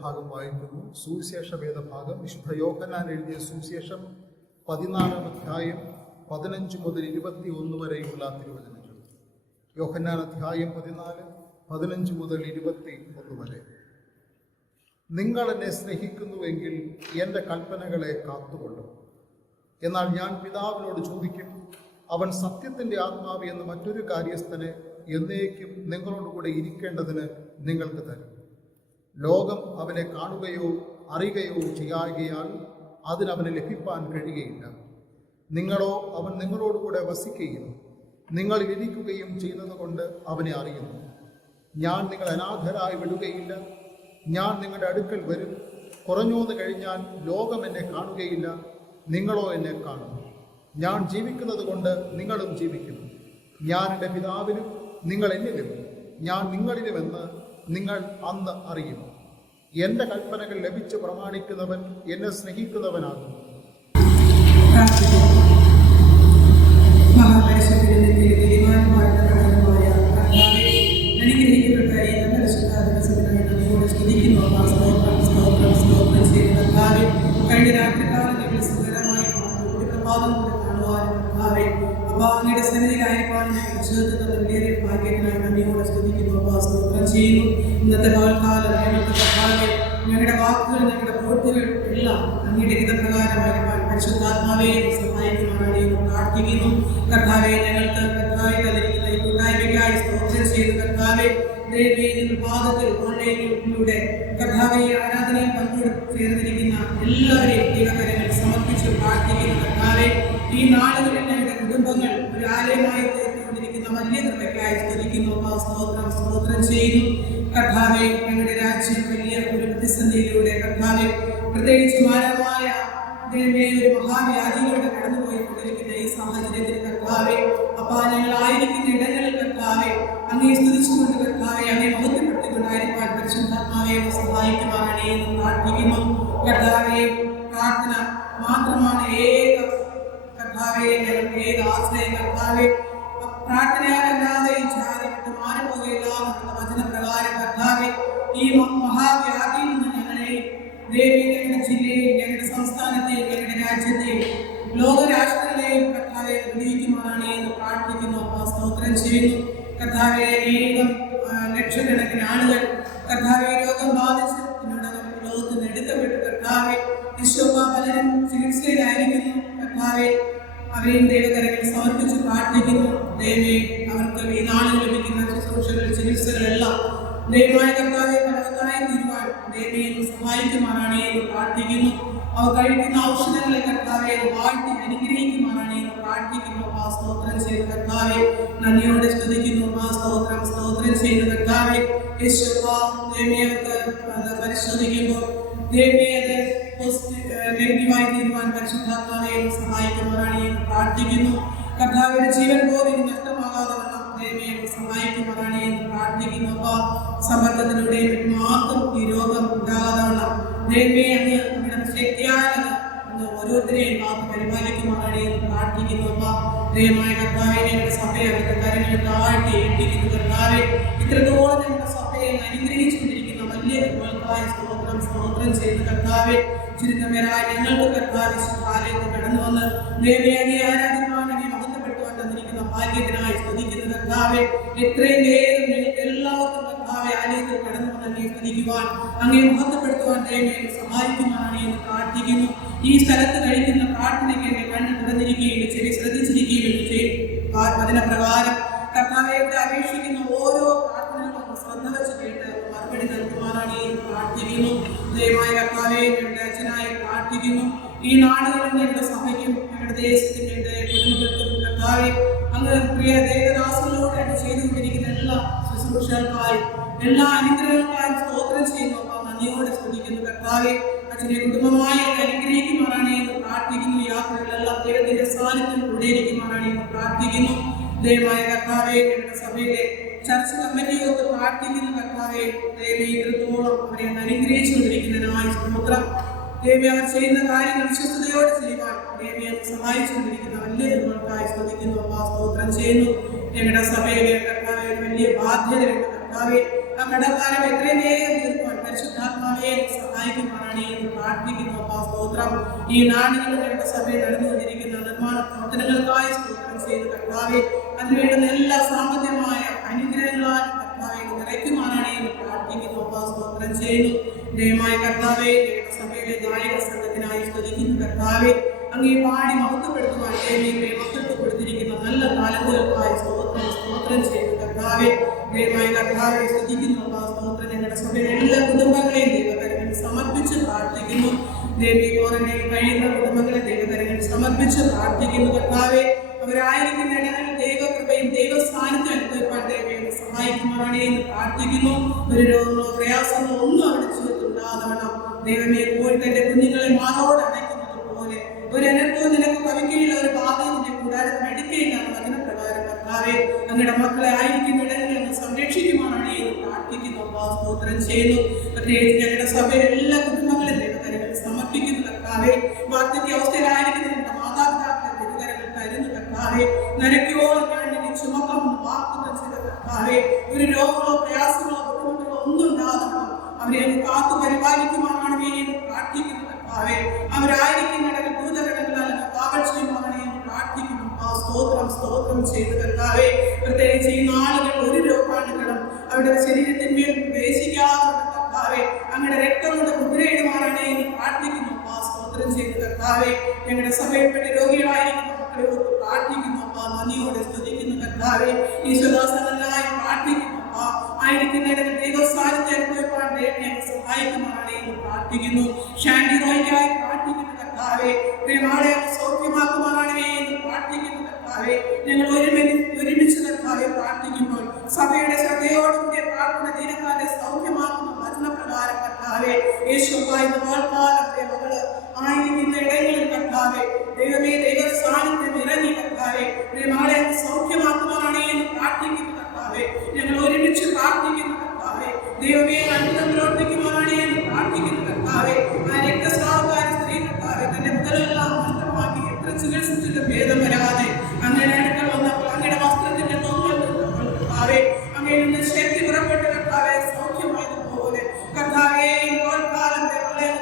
വേദഭാഗം വായിക്കുന്നു. സുവിശേഷ വേദഭാഗം വിശുദ്ധ യോഹന്നാൻ എഴുതിയ സുവിശേഷം 14-ാം അധ്യായം 15 മുതൽ 21 വരെയുള്ള തിരുവചനങ്ങൾ. യോഹന്നാൻ അധ്യായം 14, 15 മുതൽ 21 വരെ. നിങ്ങൾ എന്നെ സ്നേഹിക്കുന്നുവെങ്കിൽ എൻ്റെ കൽപ്പനകളെ കാത്തുകൊള്ളും. എന്നാൽ ഞാൻ പിതാവിനോട് ചോദിക്കും, അവൻ സത്യത്തിൻ്റെ ആത്മാവ് എന്ന മറ്റൊരു കാര്യസ്ഥനെ എന്നേക്കും നിങ്ങളോടുകൂടെ ഇരിക്കേണ്ടതിന് നിങ്ങൾക്ക് തരും. ലോകം അവനെ കാണുകയോ അറിയുകയോ ചെയ്യായകയാൽ അതിനവന് ലഭിപ്പാൻ കഴിയുകയില്ല. നിങ്ങളോ അവൻ നിങ്ങളോടുകൂടെ വസിക്കുകയും നിങ്ങളിൽ ഇരിക്കുകയും ചെയ്യുന്നത് കൊണ്ട് അവനെ അറിയുന്നു. ഞാൻ നിങ്ങളെ അനാഥരായി വിടുകയില്ല. ഞാൻ നിങ്ങളുടെ അടുക്കൽ വരും. കുറഞ്ഞോന്ന് കഴിഞ്ഞാൽ ലോകം എന്നെ കാണുകയില്ല, നിങ്ങളോ എന്നെ കാണുന്നു. ഞാൻ ജീവിക്കുന്നത് കൊണ്ട് നിങ്ങളും ജീവിക്കുന്നു. ഞാൻ എൻ്റെ പിതാവിനും നിങ്ങൾ എന്നിലും ഞാൻ നിങ്ങളിലുമെന്ന് നിങ്ങൾ അന്ന് അറിയും. എൻ്റെ കൽപ്പനകൾ ലഭിച്ച് പ്രമാണിക്കുന്നവൻ എന്നെ സ്നേഹിക്കുന്നവനാകുന്നു. അങ്ങയുടെ സന്നിധിയിലായിരിക്കാൻ ഞങ്ങളുടെ ജീവിതത്തിൽ വലിയ ഭാഗ്യത്തിനായി നന്ദിയോടെ സ്തുതിക്കുന്നു, സ്തോത്രം ചെയ്യുന്നു. ഇന്നത്തെ പകൽക്കാലം ഞങ്ങളുടെ വാക്കുകൾ, ഞങ്ങളുടെ പ്രവൃത്തികൾ എല്ലാം അങ്ങയുടെ ഹിതപ്രകാരമായിരിക്കാൻ പരിശുദ്ധാത്മാവെ സഹായിക്കുവാനായി പ്രാർത്ഥിക്കുന്നു. കർത്താവെ, ഞങ്ങൾക്ക് കർത്താവെ തന്നിരിക്കുന്ന ഈ കൂട്ടായ്മയ്ക്കായി സ്തോത്രം ചെയ്തു. കർത്താവെ, പാദത്തിൽ ഓൺലൈനിലൂടെ കർത്താവെ ആരാധനയിൽ ചേർന്നിരിക്കുന്ന എല്ലാവരെയും ദൈവകരങ്ങളിൽ സമർപ്പിച്ച് പ്രാർത്ഥിക്കുന്നു. കർത്താവെ, ഈ നാളുകളിൽ ഞങ്ങളുടെ കുടുംബങ്ങൾ ഒരു ആലയമായി തീർന്നുകൊണ്ടിരിക്കുന്ന വലിയ കൃപയ്ക്കായി സ്തുതിക്കുന്നു, സ്തോത്രം ചെയ്യുന്നു. കർത്താവെ, ഞങ്ങളുടെ രാജ്യം വലിയ ഒരു പ്രതിസന്ധിയിലൂടെ കർത്താവെ, പ്രത്യേകിച്ച് മാരകമായ ഒരു മഹാവ്യാധിയിലൂടെ കടന്നുപോയിക്കൊണ്ടിരിക്കുന്ന ഈ സാഹചര്യത്തിൽ കർത്താവെ, ഞങ്ങളായിരിക്കുന്ന ഇടങ്ങളിൽ കർത്താവെ അങ്ങേ സ്തുതിച്ചുകൊണ്ട് കർത്താവെ അങ്ങേ മഹത്വപ്പെടുത്തിക്കൊണ്ടായിരിക്കാൻ പരിശുദ്ധാത്മാവെ സഹായിക്കുവാനാണ് എന്ന് പ്രാർത്ഥിക്കുന്നു. കർത്താവെ, പ്രാർത്ഥന മാത്രമാണ് ഏക കർത്താവെ ഞങ്ങൾക്ക് ഏക ആശ്രയം. കർത്താവെ, പ്രാർത്ഥനയാലല്ലാതെ ഈ ജാതി വിട്ട് മാറിപ്പോകയില്ല എന്നുള്ള വചനപ്രകാരം കർത്താവെ, ഈ മഹാവ്യാധിയിൽ നിന്ന് ഞങ്ങളെ ദേവി ഞങ്ങളുടെ ജില്ലയിൽ, ഞങ്ങളുടെ സംസ്ഥാനത്തെയും ഞങ്ങളുടെ രാജ്യത്തെയും ലോകരാഷ്ട്രങ്ങളെയും കർത്താവെ വിടുവിക്കുവാനാണ് എന്ന് പ്രാർത്ഥിക്കുന്നു, സ്തോത്രം ചെയ്യുന്നു. കർത്താവെ, അനേകം ലക്ഷക്കണക്കിന് ആളുകൾ കർത്താവെ രോഗം ബാധിച്ച് ലോകത്ത് നിന്ന് എടുക്കപ്പെട്ടു. കർത്താവെ, പലരും ചികിത്സയിലായിരിക്കുന്നു. കർത്താവെ, അവരെയും ദൈവകരങ്ങളിൽ സമർപ്പിച്ച് പ്രാർത്ഥിക്കുന്നു. ദൈവമേ, അവർക്ക് ഈ നാളിൽ ലഭിക്കുന്ന ശുശ്രൂഷകൾ, ചികിത്സകളെല്ലാം ദൈവമായ കർത്താവെ ഫലവത്തായി തീരുവാൻ ദൈവമേ സഹായിക്കുമാറാണ് എന്ന് പ്രാർത്ഥിക്കുന്നു. അവർ കഴിക്കുന്ന ഔഷധങ്ങളെ കർത്താവെ വാഴ്ത്തി അനുഗ്രഹിക്കുമാറാണ് എന്ന് പ്രാർത്ഥിക്കുന്നു. സ്തോത്രം ചെയ്ത് കർത്താവെ നന്ദിയോടെ സ്തുതിക്കുന്നു. സ്തോത്രം ചെയ്ത് കർത്താവെ പരിശോധിക്കുമ്പോൾ ദൈവമേ അത് നെഗറ്റീവായി തീരുവാൻ പരിശുദ്ധാത്മാവെ സഹായിക്കുമാറാണ് എന്ന് പ്രാർത്ഥിക്കുന്നു. കർത്താവിന്റെ ജീവൻ പോലും നഷ്ടമാകാതെ ദൈവമേ സഹായിക്കുമാറാണ് എന്ന് പ്രാർത്ഥിക്കുന്നു. സമ്പർക്കത്തിലൂടെ മാത്രം ഈ രോഗം ഉണ്ടാകാതെ ദൈവമേ അങ്ങ് നമ്മുടെ ശക്തിയാൽ ഓരോരുത്തരെയും കാത്ത് പരിപാലിക്കുമാറാണ് എന്ന് പ്രാർത്ഥിക്കുന്നു. ദൈവമായ കർത്താവെ, ഞങ്ങളുടെ സഭയെ അവരുടെ കരങ്ങളിൽ താഴ്ത്തി ഏൽപ്പിക്കുന്നു. കർത്താവെ, ഇത്രത്തോളം ഞങ്ങളുടെ സഭയെ അനുഗ്രഹിച്ചുകൊണ്ടിരിക്കുന്ന വലിയ കൃപകൾക്കായി സ്തോത്രം ചെയ്ത് കർത്താവെ, ചുരുക്കമേറായി ഞങ്ങൾക്ക് കർത്താവെ ആലയത്തിൽ കടന്നു വന്ന് ദൈവമേ അങ്ങേ ആരാധിക്കുവാൻ, അങ്ങേ മഹത്വപ്പെടുത്തുവാൻ തന്നിരിക്കുന്ന ഭാഗ്യത്തിനായി സ്തുതിക്കുന്നു. കർത്താവെ, എത്രയും വേഗം ഞങ്ങൾക്ക് എല്ലാവർക്കും കർത്താവെ ആലയത്തിൽ കടന്നു വന്ന് അങ്ങേ സ്തുതിക്കുവാൻ, അങ്ങേ മഹത്വപ്പെടുത്തുവാൻ ദൈവമേ സഹായിക്കുവാനാണ് എന്ന് പ്രാർത്ഥിക്കുന്നു. ഈ സ്ഥലത്ത് കഴിക്കുന്ന പ്രാർത്ഥനയ്ക്ക് എന്നെ കണ്ണ് തുറന്നിരിക്കുകയും ചെവി ശ്രദ്ധിച്ചിരിക്കുകയും ചെയ്യും. വചനപ്രകാരം കർത്താവെ ഇവിടെ അപേക്ഷിക്കുന്ന ഓരോ പ്രാർത്ഥനകളും ശ്രദ്ധ വെച്ച് കേട്ട് മറുപടി നൽകുവാനാണ് എന്ന് പ്രാർത്ഥിക്കുന്നു. ദൈവമായ കർത്താവെ, ഞങ്ങളുടെ അച്ഛനായി പ്രാർത്ഥിക്കുന്നു. ഈ നാടുകളിൽ ഞങ്ങളുടെ സഭയ്ക്കും ഞങ്ങളുടെ ദേശത്തിൻ്റെ കുടുംബങ്ങൾക്കും കർത്താവെ അങ്ങ് പ്രിയ ദേവദാസങ്ങളോട് ചെയ്തുകൊണ്ടിരിക്കുന്ന എല്ലാ ശുശ്രൂഷകൾക്കായി, എല്ലാ അനുഗ്രഹങ്ങൾക്കായും സ്തോത്രം ചെയ്യുന്നു. നന്ദിയോടെ സ്തുതിക്കുന്നു. കർത്താവെ, അച്ഛനെ കുടുംബമായി അനുഗ്രഹിക്കുമാറാണ് എന്ന് പ്രാർത്ഥിക്കുന്നു. യാത്രകളെല്ലാം ദൈവത്തിന്റെ സാന്നിധ്യം കൂടെയിരിക്കുമാറാണ് എന്ന് പ്രാർത്ഥിക്കുന്നു. ദൈവമായ കർത്താവെ, ഞങ്ങളുടെ സഭയിലെ ചർച്ച കമ്മിറ്റിയോട് പ്രാർത്ഥിക്കുന്നു. കർത്താവെ, ദൈവത്തോളം അവരെ അനുഗ്രഹിച്ചുകൊണ്ടിരിക്കുന്നതിനായി സ്തോത്രം. ദേവി അവർ ചെയ്യുന്ന കാര്യങ്ങൾ വിശ്വസ്തയോടെ ചെയ്യുവാൻ ദേവി അത് സഹായിച്ചുകൊണ്ടിരിക്കുന്ന വലിയ ദുർബലക്കായി സ്തുതിക്കുന്നു. സ്തോത്രം ചെയ്യുന്നു. ഞങ്ങളുടെ സഭയിലെ കർത്താവെ വലിയ ബാധ്യതയുണ്ട്. കർത്താവെ, ആ കടക്കാലം എത്രയും വേഗം തീർക്കുവാൻ പരിശുദ്ധാത്മാവെ സഹായിക്കുമാറാണ് എന്ന് പ്രാർത്ഥിക്കുന്നു. അപ്പാ സ്തോത്രം. ഈ നാടുകളിൽ ഞങ്ങളുടെ സഭയിൽ നടന്നുകൊണ്ടിരിക്കുന്ന നിർമ്മാണ പ്രവർത്തനങ്ങൾക്കായി സ്തോത്രം ചെയ്ത് കർത്താവെ അതിനുവേണ്ടുന്ന എല്ലാ സാമ്പത്തികമായ അനുഗ്രഹങ്ങളാൽ കർത്താവെ നിറയ്ക്കുമാറാണ് എന്ന് പ്രാർത്ഥിക്കുന്നു. അപ്പാ സ്തോത്രം ചെയ്യുന്നു. ദയമായ കർത്താവെ ഞങ്ങളുടെ സഭയിലെ ഗായക സംഘത്തിനായി സ്തുതിക്കുന്നു. കർത്താവെ അങ്ങേ പാടി മഹത്വപ്പെടുത്തുവാൻ ദൈവമേ മഹത്വപ്പെടുത്തിയിരിക്കുന്ന നല്ല താലന്തുകൾക്കായി സ്തോത്രം ചെയ്യുന്നു. കർത്താവെ ദയമായ കർത്താവെ സ്തുതിക്കുന്നു. അപ്പാ സ്തോത്രം. ഞങ്ങളുടെ സഭയിലെ എല്ലാ കുടുംബങ്ങളെയും ദൈവകരങ്ങളിൽ സമർപ്പിച്ച് പ്രാർത്ഥിക്കുന്നു. ദേവീകോരങ്ങളിൽ കഴിയുന്ന കുടുംബങ്ങളെ ദൈവകരങ്ങളിൽ സമർപ്പിച്ച് പ്രാർത്ഥിക്കുന്നു. കർത്താവെ അവരായിരിക്കുന്ന ഇടങ്ങളിൽ ദൈവകൃപയും ദൈവ സാന്നിധ്യം അനുഭവിക്കാൻ ദൈവം സഹായിക്കുമാറാണേ എന്ന് പ്രാർത്ഥിക്കുന്നു. ഒരു രോഗങ്ങളോ പ്രയാസങ്ങളോ ഒന്നും അവിടെ ജീവിതത്തിലുണ്ടാകണം. ദൈവമേ പോയി തന്റെ കുഞ്ഞുങ്ങളെ മാറോട് അടയ്ക്കുന്നത് പോലെ ഒരു അനർത്ഥവും നിനക്ക് കവിക്കയില്ല, ഒരു ബാധയും നിന്റെ കൂടാരത്തിൽ അടിക്കയില്ല എന്ന വചനപ്രകാരം കർത്താവെ അങ്ങയുടെ മക്കളെ ആയിരിക്കുന്ന ഇടങ്ങളിൽ ഒന്ന് സംരക്ഷിക്കുമാറാണേ എന്ന് പ്രാർത്ഥിക്കുന്നു. സ്തോത്രം ചെയ്യുന്നു. പ്രത്യേകിച്ച് ഞങ്ങളുടെ സഭയിലെ എല്ലാ കുടുംബങ്ങളെ ദൈവകരങ്ങളിൽ സമർപ്പിക്കുന്നു. കർത്താവെ വാർദ്ധക്യ അവസ്ഥയിലായിരിക്കുന്ന ഞങ്ങളുടെ മാതാപിതാക്കളെ ദൈവകരങ്ങളിൽ തരുന്നു. കർത്താവെ നരയ്ക്കോളം ഞാൻ നിന്നെ ചുമക്കാമെന്ന് വാഗ്ദത്തം ചെയ്ത കർത്താവെ ഒരു രോഗങ്ങളോ പ്രയാസങ്ങളോ ബുദ്ധിമുട്ടുകളോ ഒന്നും ഉണ്ടാകണം. അവരെ കാത്തു പരിപാലിക്കുമാറാണമേ എന്ന് പ്രാർത്ഥിക്കുന്നു. കർത്താവെ അവരായിരിക്കുന്ന ഇടങ്ങളിൽ ദൂതഗണങ്ങളാൽ കാവൽ ചെയ്യുമാറാണേ എന്ന് പ്രാർത്ഥിക്കുന്നു. സ്തോത്രം ചെയ്ത് കർത്താവെ പ്രത്യേകിച്ച് ഈ നാളുകൾ ഒരു രോഗാണുക്കളും അവരുടെ ശരീരത്തിന്മേൽ പ്രവേശിക്കാതെ കർത്താവെ അങ്ങയുടെ രക്തം കൊണ്ട് മുദ്രയിടുമാറാണേ എന്ന് പ്രാർത്ഥിക്കുന്നു. സ്തോത്രം ചെയ്ത് കർത്താവെ ഞങ്ങളുടെ സഭയിൽപ്പെട്ട രോഗികളായിരിക്കുന്ന മക്കളെ ഓർത്ത് പ്രാർത്ഥിക്കുന്നു. നന്ദിയോടെ സ്തുതിക്കുന്നു. കർത്താവെ ഈശ്വദാസനല്ലായി പ്രാർത്ഥിക്കുന്നു. ആയിരിക്കുന്ന ഇടത്തിൽ ദൈവസാന്നിധ്യം അനുഭവിക്കാൻ ദൈവം സഹായിക്കുമാറാണേ എന്ന് പ്രാർത്ഥിക്കുന്നു. ഷാൻഡി റോയ്ക്കായി പ്രാർത്ഥിക്കുന്നു. കർത്താവെ പ്രിയമാളെ സൗഖ്യമാക്കുമാറാണേ എന്ന് പ്രാർത്ഥിക്കുന്നു. കർത്താവെ ഞങ്ങൾ ഒരുമിച്ച് കർത്താവെ പ്രാർത്ഥിക്കുമ്പോൾ സഭയുടെ ശ്രദ്ധയോടുകൂടിയ പ്രാർത്ഥന ദീനക്കാരെ സൗഖ്യമാക്കുന്ന വചനപ്രകാരം കർത്താവെ യേശുവായി വാൾക്കാലത്തെ മകള് ആയിരിക്കുന്ന ഇടങ്ങളിൽ കർത്താവെ ദൈവമേ ദൈവ സാന്നിധ്യം ഇറങ്ങി കർത്താവെ പ്രിയമാളെ സൗഖ്യമാക്കുമാറാണേ എന്ന് പ്രാർത്ഥിക്കുന്നു. കർത്താവെ ഞങ്ങൾ ഒരുമിച്ച് പ്രാർത്ഥിക്കുന്നു. കർത്താവെ ദൈവമേ അത്ഭുതം പ്രവർത്തിക്കുമാറാണേ എന്ന് പ്രാർത്ഥിക്കുന്നു. കർത്താവെ ആ രക്തസ്രാവകാര സ്ത്രീ കർത്താവെ തന്റെ മുതലെല്ലാം നഷ്ടമാക്കി എത്ര ചികിത്സിച്ചിട്ട് ഭേദം വരാതെ അങ്ങനെ അടുക്കൽ വന്നപ്പോൾ അങ്ങയുടെ വസ്ത്രത്തിന്റെ തൊങ്ങൽ കർത്താവെ അങ്ങയിൽ നിന്ന് ശക്തി പുറപ്പെട്ട കർത്താവെ സൗഖ്യമായതുപോലെ കർത്താവെ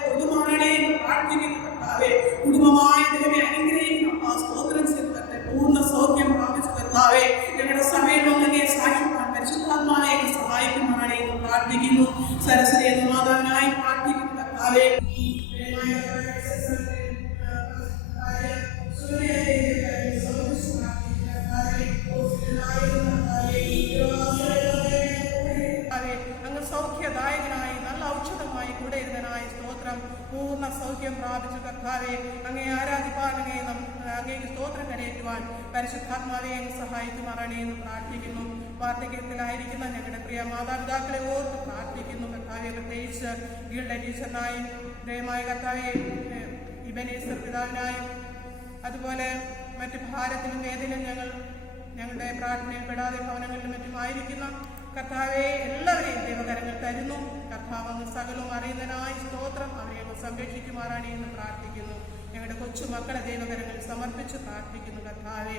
കുടുംബമാണേ എന്ന് പ്രാർത്ഥിക്കുന്നു. കർത്താവെ കുടുംബമായ ദൈവമേ അനുഗ്രഹിക്കുന്നു. സ്തോത്രം ചെയ്തവരുടെ പൂർണ്ണ സൗഖ്യം പ്രാപിച്ചു. കർത്താവെ ഞങ്ങളുടെ സമയം ഒന്നെ സാക്ഷിപ്പാൻ പരിശുദ്ധാത്മാവെ സഹായിക്കുമാറാണേ എന്ന് പ്രാർത്ഥിക്കുന്നു. സരസ്വതി എന്ന മാതാവിനായി പ്രാർത്ഥിക്കുന്നു. കർത്താവെ അങ്ങ് സൗഖ്യദായകനായി നല്ല ഔഷധമായി കൂടെ ഇരുന്നനായി സ്തോത്രം. പൂർണ്ണ സൗഖ്യം പ്രാപിച്ചു. കർത്താവെ അങ്ങേ ആരാധിപ്പാൻ അങ്ങേക്ക് സ്തോത്രം കരയേറ്റുവാൻ പരിശുദ്ധാത്മാവെ അങ്ങ് സഹായിക്കുമാറാണേ എന്ന് പ്രാർത്ഥിക്കുന്നു. വാർദ്ധക്യത്തിലായിരിക്കുന്ന ഞങ്ങളുടെ പ്രിയ മാതാപിതാക്കളെ ഓർത്ത് പ്രാർത്ഥിക്കുന്നു. കർത്താവെ പ്രത്യേകിച്ച് ഗീൽഡ ടീച്ചറിനായും ദയമായ കർത്താവെ ഇബനേശ്വർ പിതാവിനായും അതുപോലെ മറ്റ് ഭാരത്തിലും വേദനയും ഞങ്ങളുടെ പ്രാർത്ഥനയിൽ പെടാതെ ഭവനങ്ങളിലും മറ്റുമായിരിക്കുന്ന കർത്താവെ എല്ലാവരെയും ദൈവകരങ്ങൾ തരുന്നു. കർത്താവ് അങ്ങ് സകലവും അറിയുന്നതിനായി സ്തോത്രം. അവരെ അങ്ങ് സംരക്ഷിക്കുമാറാണേ എന്ന് പ്രാർത്ഥിക്കുന്നു. ഞങ്ങളുടെ കൊച്ചു മക്കളെ ദൈവകരങ്ങളിൽ സമർപ്പിച്ച് പ്രാർത്ഥിക്കുന്നു. കർത്താവെ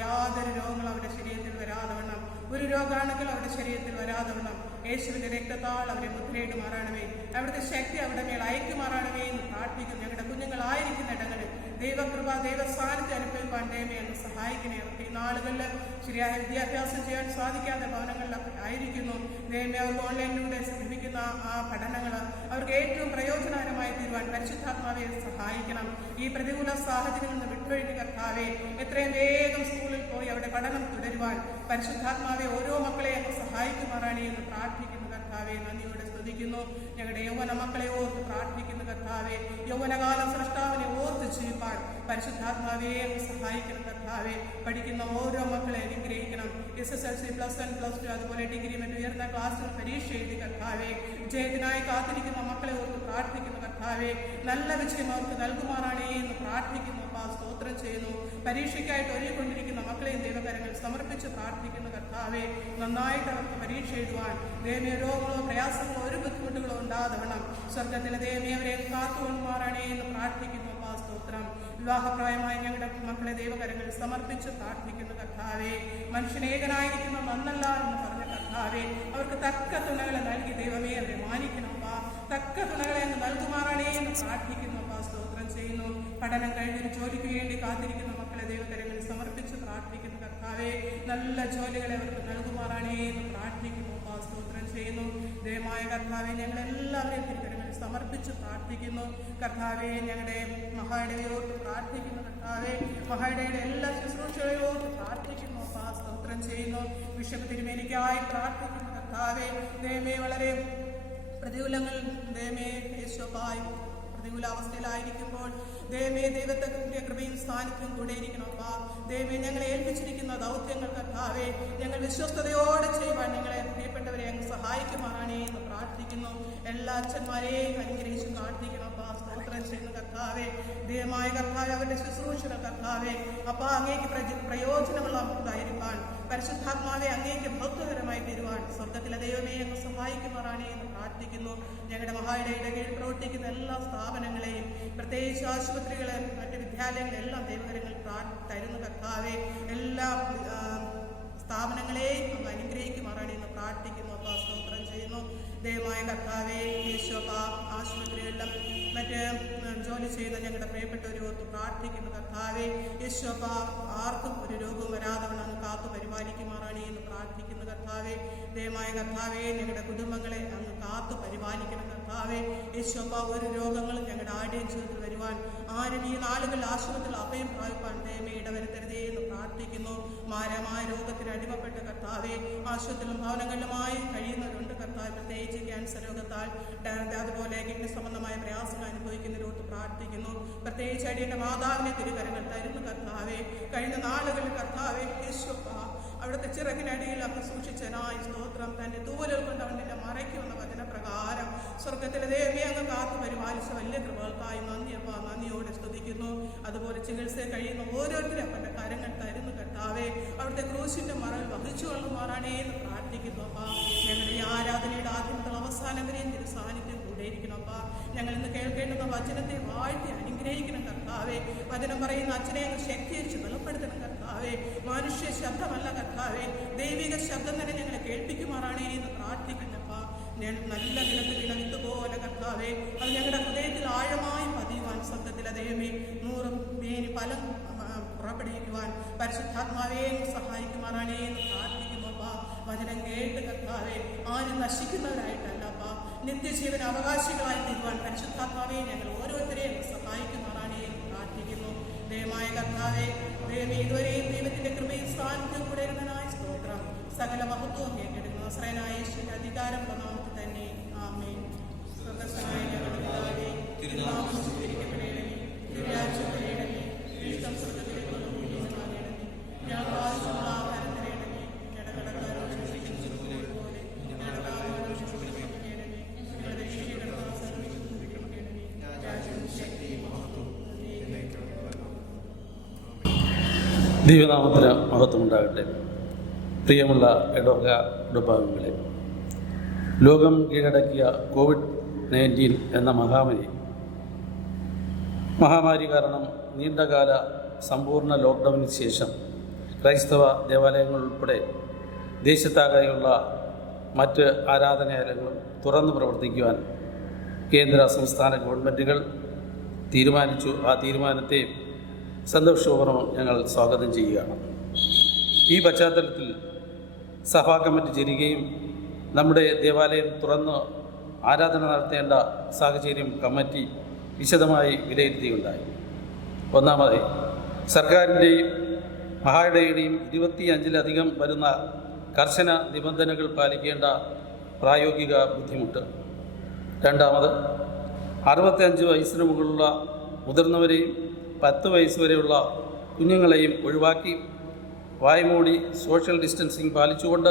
യാതൊരു രോഗങ്ങളും അവരുടെ ശരീരത്തിൽ വരാതെ വണ്ണം, ഒരു രോഗാണുക്കൾ അവരുടെ ശരീരത്തിൽ വരാതെ വണ്ണം യേശുവിന്റെ രക്തത്താൽ അവരെ മുദ്രയിടുമാറാണമേ. അവിടുത്തെ ശക്തി അവരുടെ മേൽ അയക്കുമാറാണമേ എന്ന് പ്രാർത്ഥിക്കുന്നു. ഞങ്ങളുടെ കുഞ്ഞുങ്ങളായിരിക്കുന്ന ഇടങ്ങളിൽ ദൈവകൃപ ദൈവ സാന്നിധ്യം അനുഭവിക്കാൻ ദൈവമേ എന്ന് സഹായിക്കണേ. അവർക്ക് ഈ നാളുകളിൽ ശരിയായ വിദ്യാഭ്യാസം ചെയ്യാൻ സാധിക്കാത്ത ഭവനങ്ങളിലൊക്കെ ആയിരിക്കുന്നു. ദൈവമേ അവർക്ക് ഓൺലൈനിലൂടെ ലഭിക്കുന്ന ആ പഠനങ്ങൾ അവർക്ക് ഏറ്റവും പ്രയോജനകരമായി തീരുവാൻ പരിശുദ്ധാത്മാവെ സഹായിക്കണം. ഈ പ്രതികൂല സാഹചര്യങ്ങളിൽ നിന്ന് വിട്ടൊഴിഞ്ഞ് കർത്താവെ എത്രയും വേഗം സ്കൂളിൽ പോയി അവിടെ പഠനം തുടരുവാൻ പരിശുദ്ധാത്മാവെ ഓരോ മക്കളെ അങ്ങ് സഹായിക്കുമാറാണേ എന്ന് പ്രാർത്ഥിക്കുന്നു. കർത്താവെ നന്ദിയോടെ സ്തുതിക്കുന്നു. ഞങ്ങളുടെ യൗവന മക്കളെ ഓർത്ത് പ്രാർത്ഥിക്കുന്നു. കർത്താവെ യൗവനകാലം സൃഷ്ടാവിനെ ഓർത്ത് ജീവിപ്പാൻ പരിശുദ്ധാത്മാവെ സഹായിക്കണം. കർത്താവെ പഠിക്കുന്ന ഓരോ മക്കളെ അനുഗ്രഹിക്കണം. SSLC +1 +2 അതുപോലെ ഡിഗ്രി മറ്റ് ഉയർന്ന ക്ലാസ്സുകൾ പരീക്ഷ എഴുതി കർത്താവെ വിജയത്തിനായി കാത്തിരിക്കുന്ന മക്കളെ ഓർത്ത് പ്രാർത്ഥിക്കുന്നു. കർത്താവെ നല്ല വിജയം അവർക്ക് നൽകുമാറാണേ എന്ന് പ്രാർത്ഥിക്കുന്നു. സ്തോത്രം ചെയ്യുന്നു. പരീക്ഷയ്ക്കായിട്ട് ഒരുങ്ങിക്കൊണ്ടിരിക്കുന്ന മക്കളെയും ദൈവകരങ്ങൾ സമർപ്പിച്ച് പ്രാർത്ഥിക്കുന്നു. കർത്താവെ നന്നായിട്ട് അവർക്ക് പരീക്ഷ എഴുതുവാൻ ദൈവമേ രോഗങ്ങളോ പ്രയാസങ്ങളോ ഒരു ബുദ്ധിമുട്ടുകളോ ഉണ്ടാതെ വേണം സ്വർഗത്തിലെ ദൈവമേ അവരെ കാത്തുകൊള്ളുമാറാണേ എന്ന് പ്രാർത്ഥിക്കുന്നു. സ്തോത്രം. വിവാഹപ്രായമായ ഞങ്ങളുടെ മക്കളെ ദൈവകരങ്ങളിൽ സമർപ്പിച്ച് പ്രാർത്ഥിക്കുന്നു കർത്താവേ. മനുഷ്യനേകനായിരിക്കുന്ന നന്നല്ല എന്ന് പറഞ്ഞ കർത്താവേ, അവർക്ക് തക്ക തുണകളെ നൽകി ദൈവമേ അവരെ മാനിക്കണപ്പാ. തക്ക തുണകളെ അങ്ങ് നൽകുമാറാണേ എന്ന് പ്രാർത്ഥിക്കുന്നപ്പാ. സ്തോത്രം ചെയ്യുന്നു. പഠനം കഴിഞ്ഞൊരു ജോലിക്ക് വേണ്ടി കാത്തിരിക്കുന്ന മക്കളെ ദൈവകരങ്ങളിൽ സമർപ്പിച്ച് പ്രാർത്ഥിക്കുന്നു കർത്താവേ. നല്ല ജോലികളെ അവർക്ക് നൽകുമാറാണേ എന്ന് പ്രാർത്ഥിക്കുന്നു. സ്തോത്രം ചെയ്യുന്നു. ദയമായ കർത്താവെ, ഞങ്ങളെല്ലാവരെയും തിരുക്കരങ്ങളിൽ സമർപ്പിച്ച് പ്രാർത്ഥിക്കുന്നു കർത്താവെ. ഞങ്ങളുടെ മഹായിടയോർത്ത് പ്രാർത്ഥിക്കുന്നു കർത്താവെ. മഹായിടയുടെ എല്ലാ ശുശ്രൂഷകളോർത്ത് പ്രാർത്ഥിക്കുന്നു. സ്തോത്രം ചെയ്യുന്നു. ബിഷപ്പ് തിരുമേനിക്കായി പ്രാർത്ഥിക്കുന്നു കർത്താവെ. ദയമേ വളരെ പ്രതികൂലങ്ങൾ ദയമേ യേശോപ്പായി പ്രതികൂലാവസ്ഥയിലായിരിക്കുമ്പോൾ ദൈവമേ ദൈവത്തിന്റെ കൃപയും സാന്നിധ്യവും കൂടെ ഇരിക്കണപ്പാ. ദൈവമേ ഞങ്ങളെ ഏൽപ്പിച്ചിരിക്കുന്ന ദൗത്യങ്ങൾ കർത്താവേ ഞങ്ങൾ വിശ്വസ്തയോടെ ചെയ്യുവാൻ ഞങ്ങളെ പ്രിയപ്പെട്ടവരെ അങ്ങ് സഹായിക്കുമാറാണേ എന്ന് പ്രാർത്ഥിക്കുന്നു. എല്ലാ അച്ഛന്മാരെയും അനുഗ്രഹിച്ച് പ്രാർത്ഥിക്കണപ്പാ. സ്തോത്രം ചെയ്യുന്ന കർത്താവേ. ദൈവമായ കർത്താവെ, അവരുടെ ശുശ്രൂഷകൾ കർത്താവേ അപ്പാ അങ്ങേക്ക് പ്രയോജനമുള്ളതായിരിക്കാൻ, പരിശുദ്ധാത്മാവെ അങ്ങേക്ക് ഭക്തകരമായി തരുവാൻ സ്വർഗത്തിലെ ദൈവമേ അങ്ങ് സഹായിക്കുമാറാണേ എന്ന് പ്രാർത്ഥിക്കുന്നു. ഞങ്ങളുടെ മഹായിടയുടെ കീഴിൽ പ്രവർത്തിക്കുന്ന എല്ലാ സ്ഥാപനങ്ങളെയും, പ്രത്യേകിച്ച് ആശുപത്രികളെ, മറ്റ് വിദ്യാലയങ്ങളെല്ലാം ദൈവകരങ്ങൾ തരുന്ന കർത്താവെ. എല്ലാ സ്ഥാപനങ്ങളെയും അങ്ങ് അനുഗ്രഹിക്കുമാറാണ് എന്ന് പ്രാർത്ഥിക്കുന്നു. അപ്പോൾ സ്തോത്രം ചെയ്യുന്നു. ദയമായ കർത്താവെ, യേശോപ്പ ആശുപത്രികളിലും മറ്റ് ജോലി ചെയ്യുന്ന ഞങ്ങളുടെ പ്രിയപ്പെട്ടവരെ ഓർത്ത് പ്രാർത്ഥിക്കുന്നു കർത്താവെ. യേശോപ്പ ആർക്കും ഒരു രോഗവും വരാതെ അങ്ങ് കാത്തു പരിപാലിക്കുമാറാണ് എന്ന് പ്രാർത്ഥിക്കുന്നു കർത്താവെ. ദയമായ കർത്താവെ, ഞങ്ങളുടെ കുടുംബങ്ങളെ അങ്ങ് കാത്തു പരിപാലിക്കണം കർത്താവെ. യേശോപ്പ ഒരു രോഗങ്ങളും ഞങ്ങളുടെ ആരുടെയും ജീവിതത്തിൽ വരുവാൻ, ആരും ഈ നാളുകളിൽ ആശുപത്രിയിൽ അഭയം പ്രാപിപ്പാൻ ദയമേ ഇടവരുത്തരുതേ എന്ന് പ്രാർത്ഥിക്കുന്നു. മാരമായ രോഗത്തിന് അടിമപ്പെട്ട കർത്താവെ, ആശുപത്രിയിലും ഭവനങ്ങളിലുമായി കഴിയുന്നവരുണ്ട് കർത്താവ്. പ്രത്യേകിച്ച് ക്യാൻസർ രോഗത്താൽ, അതുപോലെ കിഡ്നി സംബന്ധമായ പ്രയാസങ്ങൾ അനുഭവിക്കുന്നവരോട് പ്രാർത്ഥിക്കുന്നു. പ്രത്യേകിച്ച് അടിയുടെ മാതാവിനെ തിരുകരങ്ങൾ തരുന്നു കർത്താവെ. കഴിഞ്ഞ നാളുകളിൽ കർത്താവെ യേശോപ്പ അവിടുത്തെ ചിറകിനടിയിൽ അങ്ങ് സൂക്ഷിച്ചനായി സ്തോത്രം. തന്റെ തൂവലുകൾ കൊണ്ട് അവനെ മറയ്ക്കുമെന്ന വചനപ്രകാരം സ്വർഗത്തിലെ ദേവിയെ അങ്ങ് കാത്തു പരിപാലിച്ച വലിയ കൃപകൾക്കായി നന്ദിയപ്പ, നന്ദിയോടെ സ്തുതിക്കുന്നു. അതുപോലെ ചികിത്സയിൽ കഴിയുന്ന ഓരോരുത്തരും അവന്റെ കരങ്ങൾ തരുന്നു കർത്താവെ. അവിടുത്തെ ക്രൂശിന്റെ മറകൾ വഹിച്ചു കൊള്ളുമാറാണേ എന്ന് പ്രാർത്ഥിക്കുന്നു അപ്പ. ഞങ്ങളുടെ ഈ ആരാധനയുടെ ആദ്യം മുതൽ അവസാനം വരെയും തിരു സാന്നിധ്യം കൂടെയിരിക്കണപ്പ. ഞങ്ങൾ ഇന്ന് കേൾക്കേണ്ടുന്ന വചനത്തെ വാഴ്ത്തി അനുഗ്രഹിക്കണം കർത്താവെ. വചനം പറയുന്ന അച്ഛനെ അങ്ങ് ശക്തീകരിച്ച് ബലപ്പെടുത്തണം കർത്താവെ. മനുഷ്യ ശബ്ദമല്ല കർത്താവെ, ദൈവിക ശബ്ദം തന്നെ ഞങ്ങളെ കേൾപ്പിക്കുമാറാണേ എന്ന് പ്രാർത്ഥിക്കുന്നപ്പ. നല്ല നിലത്ത് വിളവിത്തുപോലെ കർത്താവെ, അത് ഞങ്ങളുടെ ഹൃദയത്തിൽ ആഴമായി പതിയുവാൻ സ്വർഗത്തിലെ ദൈവമേ 100 മേനി ഫലം പുറപ്പെടുവിക്കുവാൻ പരിശുദ്ധാത്മാവേ സഹായിക്കുമാറാണേ എന്ന് പ്രാർത്ഥിക്കുന്നപ്പ. വചനം കേട്ട് കർത്താവെ, ആരും നശിക്കുന്നവരായിട്ടല്ലപ്പ, നിത്യജീവന അവകാശികളായി തീരുവാൻ പരിശുദ്ധാത്മാവെ ഞങ്ങൾ ഓരോരുത്തരെയും സഹായിക്കുമാറാണേ എന്ന് പ്രാർത്ഥിക്കുന്നു. ദയമായ കർത്താവെ, ദൈവമേ ഇതുവരെയും ദൈവത്തിന്റെ കൃപയും സാന്നിധ്യം കൂടെ ഇരുന്നതിനായി സ്തോത്രം. സകല മഹത്വവും ഏറ്റെടുക്കുന്ന നസ്രയനായ യേശുവിന്റെ അധികാരം നാമത്തിൽ തന്നെ ആമേൻ. സ്വർഗ്ഗസ്ഥനായ ഞങ്ങളുടെ പിതാവേ, തിരുനാമം സ്തുതിക്കപ്പെടണമേ. തിരുരാജ്യം വരണമേ. ഇഷ്ടം സ്വർഗ്ഗത്തിലെ പോലെ ഞങ്ങൾക്ക് ആവശ്യമുള്ള ആഹാരം തരണമേ. ഞങ്ങളുടെ കടക്കാരോട് ക്ഷമിക്കുന്നത് പോലെ ഞങ്ങളുടെ ആഹാരം ക്ഷമിക്കണമേ. ഞങ്ങളുടെ രക്ഷിക്കപ്പെടുന്ന രാജ്യവും ശക്തിയും മഹത്വവും ദൈവനാമത്തിന് മഹത്വമുണ്ടാകട്ടെ. പ്രിയമുള്ള ഇടവക കുടുംബാംഗങ്ങളെ, ലോകം കീഴടക്കിയ COVID-19 എന്ന മഹാമാരി കാരണം നീണ്ടകാല സമ്പൂർണ്ണ ലോക്ക്ഡൗണിന് ശേഷം ക്രൈസ്തവ ദേവാലയങ്ങൾ ഉൾപ്പെടെ ദേശത്താകെയുള്ള മറ്റ് ആരാധനാലയങ്ങളും തുറന്നു പ്രവർത്തിക്കുവാൻ കേന്ദ്ര സംസ്ഥാന ഗവൺമെൻറ്റുകൾ തീരുമാനിച്ചു. ആ തീരുമാനത്തെ സന്തോഷപൂർവ്വം ഞങ്ങൾ സ്വാഗതം ചെയ്യുകയാണ്. ഈ പശ്ചാത്തലത്തിൽ സഭാ കമ്മിറ്റി ചേരുകയും നമ്മുടെ ദേവാലയം തുറന്ന് ആരാധന നടത്തേണ്ട സാഹചര്യം കമ്മിറ്റി വിശദമായി വിലയിരുത്തുകയുണ്ടായി. ഒന്നാമതായി, സർക്കാരിൻ്റെയും മഹായിടയുടെയും 25-ലധികം വരുന്ന കർശന നിബന്ധനകൾ പാലിക്കേണ്ട പ്രായോഗിക ബുദ്ധിമുട്ട്. രണ്ടാമത്, 65 വയസ്സിന് മുകളിലുള്ള മുതിർന്നവരെയും 10 വയസ്സ് വരെയുള്ള കുഞ്ഞുങ്ങളെയും ഒഴിവാക്കി വായ്മൂടി സോഷ്യൽ ഡിസ്റ്റൻസിങ് പാലിച്ചുകൊണ്ട്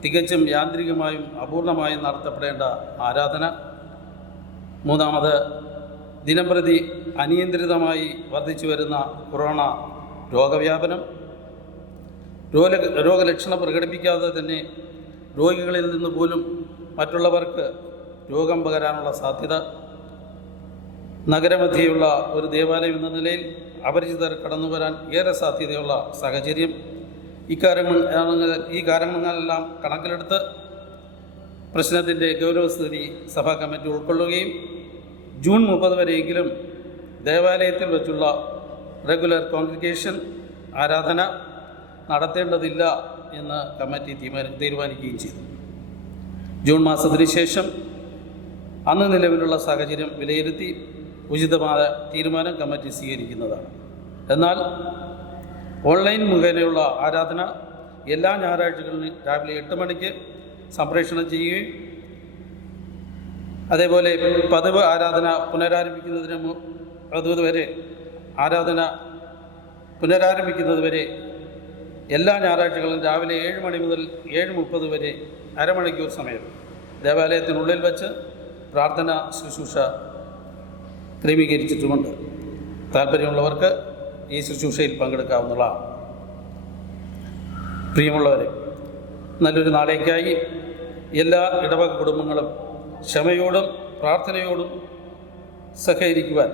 തികച്ചും യാന്ത്രികമായും അപൂർണമായും നടത്തപ്പെടേണ്ട ആരാധന. മൂന്നാമത്, ദിനംപ്രതി അനിയന്ത്രിതമായി വർദ്ധിച്ചു വരുന്ന കൊറോണ രോഗവ്യാപനം. രോഗലക്ഷണം പ്രകടിപ്പിക്കാതെ തന്നെ രോഗികളിൽ നിന്ന് പോലും മറ്റുള്ളവർക്ക് രോഗം പകരാനുള്ള സാധ്യത. നഗരമധ്യയുള്ള ഒരു ദേവാലയം എന്ന നിലയിൽ അപരിചിതർ കടന്നു വരാൻ ഏറെ സാധ്യതയുള്ള സാഹചര്യം. ഈ കാരണങ്ങളെല്ലാം കണക്കിലെടുത്ത് പ്രശ്നത്തിൻ്റെ ഗൗരവസ്ഥിതി സഭാ കമ്മിറ്റി ഉൾക്കൊള്ളുകയും ജൂൺ 30 വരെയെങ്കിലും ദേവാലയത്തിൽ വച്ചുള്ള റെഗുലർ കോൺഗ്രിഗേഷൻ ആരാധന നടത്തേണ്ടതില്ല എന്ന് കമ്മിറ്റി തീരുമാനിക്കുകയും ചെയ്തു. ജൂൺ മാസത്തിന് ശേഷം അന്ന് നിലവിലുള്ള സാഹചര്യം വിലയിരുത്തി ഉചിതമായ തീരുമാനം കമ്മിറ്റി സ്വീകരിക്കുന്നതാണ്. എന്നാൽ ഓൺലൈൻ മുഖേനയുള്ള ആരാധന എല്ലാ ഞായറാഴ്ചകളിലും രാവിലെ 8 മണിക്ക് സംപ്രേഷണം ചെയ്യുകയും അതേപോലെ പതിവ് ആരാധന പുനരാരംഭിക്കുന്നത് വരെ എല്ലാ ഞായറാഴ്ചകളും രാവിലെ 7 മണി മുതൽ 7:30 വരെ അരമണിക്കൂർ സമയം ദേവാലയത്തിനുള്ളിൽ വച്ച് പ്രാർത്ഥന ശുശ്രൂഷ ക്രമീകരിച്ചിട്ടുമുണ്ട്. താല്പര്യമുള്ളവർക്ക് ഈ ശുശ്രൂഷയിൽ പങ്കെടുക്കാവുന്നതാണ്. പ്രിയമുള്ളവരെ, നല്ലൊരു നാളേക്കായി എല്ലാ ഇടവക കുടുംബങ്ങളും ക്ഷമയോടും പ്രാർത്ഥനയോടും സഹകരിക്കുവാൻ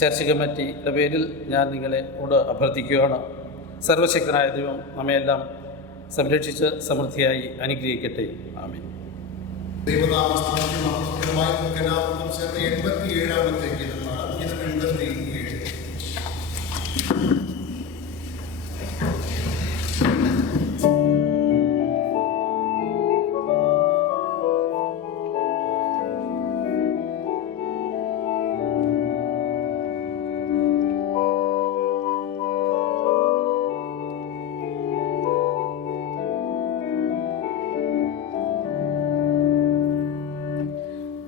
ചർച്ച് കമ്മിറ്റിയുടെ പേരിൽ ഞാൻ നിങ്ങളോട് അഭ്യർത്ഥിക്കുകയാണ്. സർവശക്തനായ ദൈവം നമ്മയെല്ലാം സംരക്ഷിച്ച് സമൃദ്ധിയായി അനുഗ്രഹിക്കട്ടെ. ആമേൻ. ദൈവനാമസ്തുതിയുമായി നമുക്ക് എല്ലാവർക്കും ചേർന്ന് 87-ാമത്തെ ഗീതമാണ്. ഗീതം 87.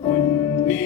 Unni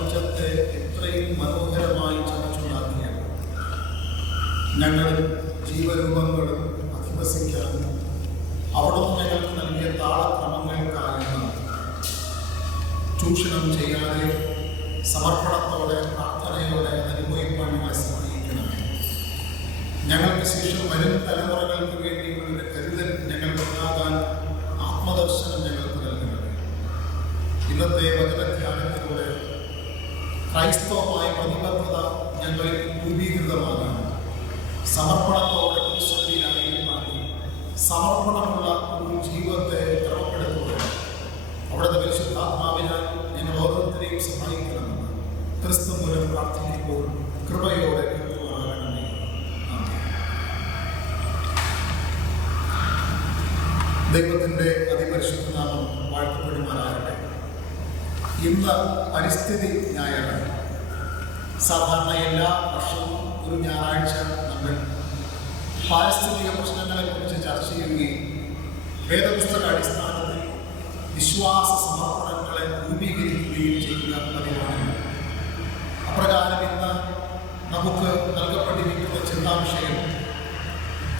പ്രപഞ്ചത്തെ ഇത്രയും മനോഹരമായി ചമച്ചുണ്ടാക്കിയാണ് ഞങ്ങളും ജീവരൂപങ്ങളും അധിവസിക്കാനും അവിടുന്ന് ഞങ്ങൾക്ക് നൽകിയ താളക്രമങ്ങൾക്കായിരുന്നു ചൂഷണം ചെയ്യാതെ സമർപ്പണത്തോടെ പ്രാർത്ഥനയോടെ അനുഭവിക്കാൻ ഞങ്ങളെ സഹായിക്കണമേ. ഞങ്ങൾക്ക് ശേഷം വരും തലമുറകൾക്ക് വേണ്ടിയുള്ള കരുതൽ ഞങ്ങൾക്കുണ്ടാകാൻ ആത്മദർശനം ഞങ്ങൾക്ക് നൽകണമേ. ഇന്നത്തെ വചനധ്യാനത്തിലൂടെ ക്രൈസ്തവമായ പ്രതിബദ്ധത ഞങ്ങളിൽ രൂപീകൃതമാകാൻ സമർപ്പണത്തോടെ ഈശ്വരനായി സമർപ്പണമുള്ള ഒരു ജീവിതത്തെ ക്രമപ്പെടുത്തുക. അവിടുത്തെ പരിശുദ്ധാത്മാവിനാൽ ഞങ്ങൾ ഓരോരുത്തരെയും സഹായിക്കണമെന്ന് ക്രിസ്തു മൂലം പ്രാർത്ഥിക്കുമ്പോൾ കൃപയോടെ കേൾക്കുവാനാകണമേ. ദൈവത്തിൻ്റെ അതിപരിശുദ്ധ നാമം വാഴ്ത്തപ്പെടുമാറാകട്ടെ. ഇന്ന് പരിസ്ഥിതി ഞായറാഴ്ച. സാധാരണ എല്ലാ വർഷവും ഒരു ഞായറാഴ്ച നമ്മൾ പാരിസ്ഥിതിക പ്രശ്നങ്ങളെക്കുറിച്ച് ചർച്ച ചെയ്യുകയും വേദപുസ്തക അടിസ്ഥാനത്തിൽ വിശ്വാസ സമർപ്പണങ്ങളെ രൂപീകരിക്കുകയും ചെയ്യുക പതിവാണ്. അപ്രകാരം ഇന്ന് നമുക്ക് നൽകപ്പെട്ടിരിക്കുന്ന ചിന്താവിഷയം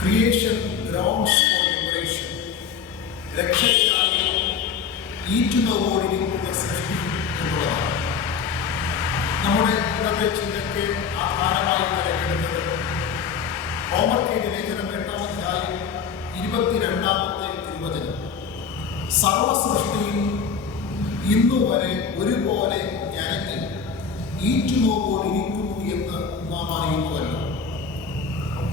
ക്രിയേഷൻ ഗ്രൗണ്ട്സ് ഫോർ ലിബറേഷൻ, രക്ഷയ്ക്കായി ഈറ്റുന്നതോടിരിക്കുന്ന സൃഷ്ടി എന്നുള്ളതാണ്. നമ്മുടെ ഇന്നത്തെ ചിന്തയ്ക്ക് ആധാരമായി തിരഞ്ഞെടുത്തത് റോമർക്കെഴുതിയ ലേഖനം 8-ാം അധ്യായം 22-ാമത്തെ തിരുവചനം. സർവസൃഷ്ടിയും ഇന്നുവരെ ഒരുപോലെ ഞരങ്ങി ഈറ്റുനോവോടിരിക്കുന്നു എന്ന് നാം അറിയുന്നുവല്ലോ.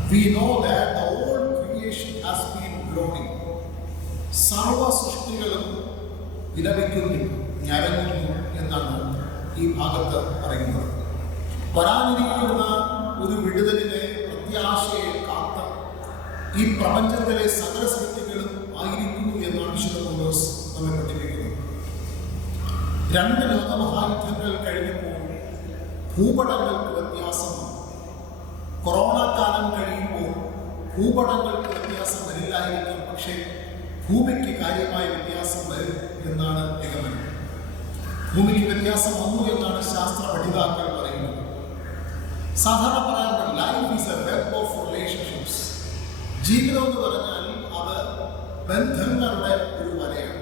We know that the whole creation has been groaning. സർവസൃഷ്ടികളും വിലപിക്കുന്നു, ഞരങ്ങുന്നു എന്നാണ് ഈ ഭാഗത്ത് പറയുന്നത്. വരാനിരിക്കുന്ന ഒരു വിടുതലിനെ പ്രത്യാശയെ കാത്ത് ഈ പ്രപഞ്ചത്തിലെ സകല സൃഷ്ടികളും ആയിരിക്കുന്നു എന്നാണ് വിശുദ്ധ പൗലോസ് നമ്മെ പഠിപ്പിക്കുന്നത്. 2 ലോകമഹായുദ്ധങ്ങൾ കഴിഞ്ഞപ്പോൾ ഭൂപടങ്ങൾക്ക് വ്യത്യാസമാണ്. കൊറോണ കാലം കഴിയുമ്പോൾ ഭൂപടങ്ങൾക്ക് വ്യത്യാസം വരില്ലായിരിക്കും, പക്ഷേ ഭൂമിക്ക് കാര്യമായ വ്യത്യാസം വരും എന്നാണ് നിഗമനം. ഭൂമിക്ക് വ്യത്യാസം വന്നു എന്നാണ് ശാസ്ത്ര പഠിതാക്കൾ പറയുന്നത്. സാധാരണ പറയാറുണ്ട് life is A web of relationships. ജീവിതം എന്ന് പറഞ്ഞാൽ അത് ബന്ധങ്ങളുടെ ഒരു വലയാണ്.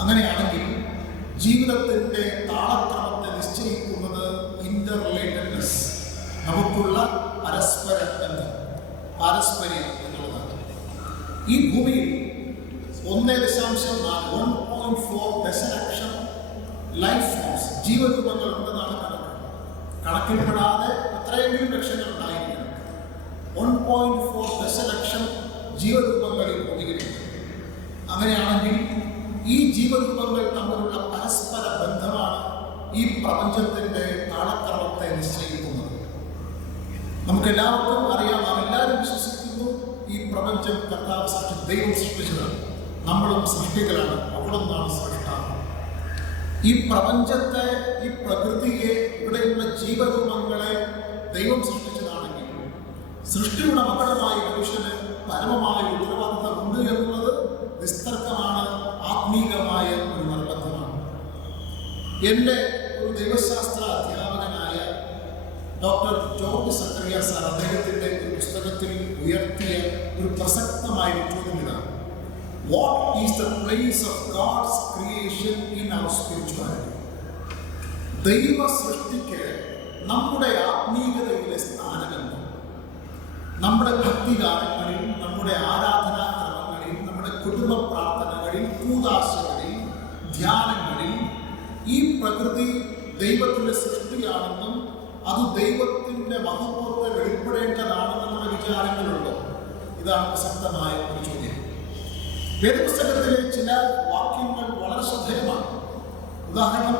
അങ്ങനെയാണെങ്കിൽ ജീവിതത്തിൻ്റെ താളക്രമത്തെ നിശ്ചയിക്കുന്നത് ഇന്റർ റിലേറ്റഡ്നെസ്, നമുക്കുള്ള പരസ്പര ബന്ധം, പാരസ്പര്യം എന്നുള്ളതാണ്. ഈ ഭൂമിയിൽ 1.4 ദശലക്ഷം ലൈഫ് ഫോംസ്, ജീവരൂപങ്ങൾ ഉണ്ടെന്നാണ് കണക്കിൽപ്പെടാതെ എത്രയെങ്കിലും ലക്ഷങ്ങൾ ഉണ്ടായിരിക്കണം. 1.4 ദശലക്ഷം ജീവരൂപങ്ങളിൽ ഭൂമിയിലുണ്ട്. അങ്ങനെയാണെങ്കിൽ ഈ ജീവരൂപങ്ങൾ തമ്മിലുള്ള പരസ്പര ബന്ധമാണ് ഈ പ്രപഞ്ചത്തിൻ്റെ താളക്രമത്തെ നിശ്ചയിക്കുന്നത്. നമുക്കെല്ലാവർക്കും അറിയാം, നാം എല്ലാവരും വിശ്വസിക്കുന്നു ഈ പ്രപഞ്ചം കർത്താവ് ദൈവം സൃഷ്ടിച്ചതാണ്. നമ്മളും സൃഷ്ടികളാണ്, അവിടുന്നാണ് സൃഷ്ടാവ്. ഈ പ്രപഞ്ചത്തെ, ഈ പ്രകൃതിയെ, ഇവിടെയുള്ള ജീവരൂപങ്ങളെ ദൈവം സൃഷ്ടിച്ചതാണെങ്കിൽ സൃഷ്ടിയുടെ മക്കളുമായ മനുഷ്യന് പരമമായ ഉത്തരവാദിത്തമുണ്ട് എന്നുള്ളത് നിസ്തർക്കമാണ്, ആത്മീകമായ ഒരു നിർബന്ധമാണ്. എൻ്റെ ഒരു ദൈവശാസ്ത്ര അധ്യാപകനായ ഡോക്ടർ ജോർജ് സക്കറിയ സാർ അദ്ദേഹത്തിൻ്റെ ഒരു പുസ്തകത്തിൽ ഉയർത്തിയ ഒരു പ്രസക്തമായ ചോദ്യം ഇതാണ്: what is the place of God's creation in our spirituality? ദൈവ സൃഷ്ടിക്ക് നമ്മുടെ ആത്മീയതയിലെ സ്ഥാനമെന്ന്. നമ്മുടെ ഭക്തിഗാനങ്ങളിൽ, നമ്മുടെ ആരാധനാക്രമങ്ങളിൽ, നമ്മുടെ കുടുംബ പ്രാർത്ഥനകളിൽ, കൂദാശകളിൽ, ധ്യാനങ്ങളിൽ ഈ പ്രകൃതി ദൈവത്തിൻ്റെ സൃഷ്ടിയാണെന്നും അത് ദൈവത്തിൻ്റെ മഹത്വത്തെ വെളിപ്പെടേണ്ടതാണെന്നുള്ള വിചാരങ്ങളുണ്ടോ? ഇതാണ് പ്രസക്തമായ ഒരു ചോദ്യം. വേദപുസ്തകത്തിലെ ചില വാക്യങ്ങൾ വളരെ ശ്രദ്ധേയമാണ്. ഉദാഹരണം,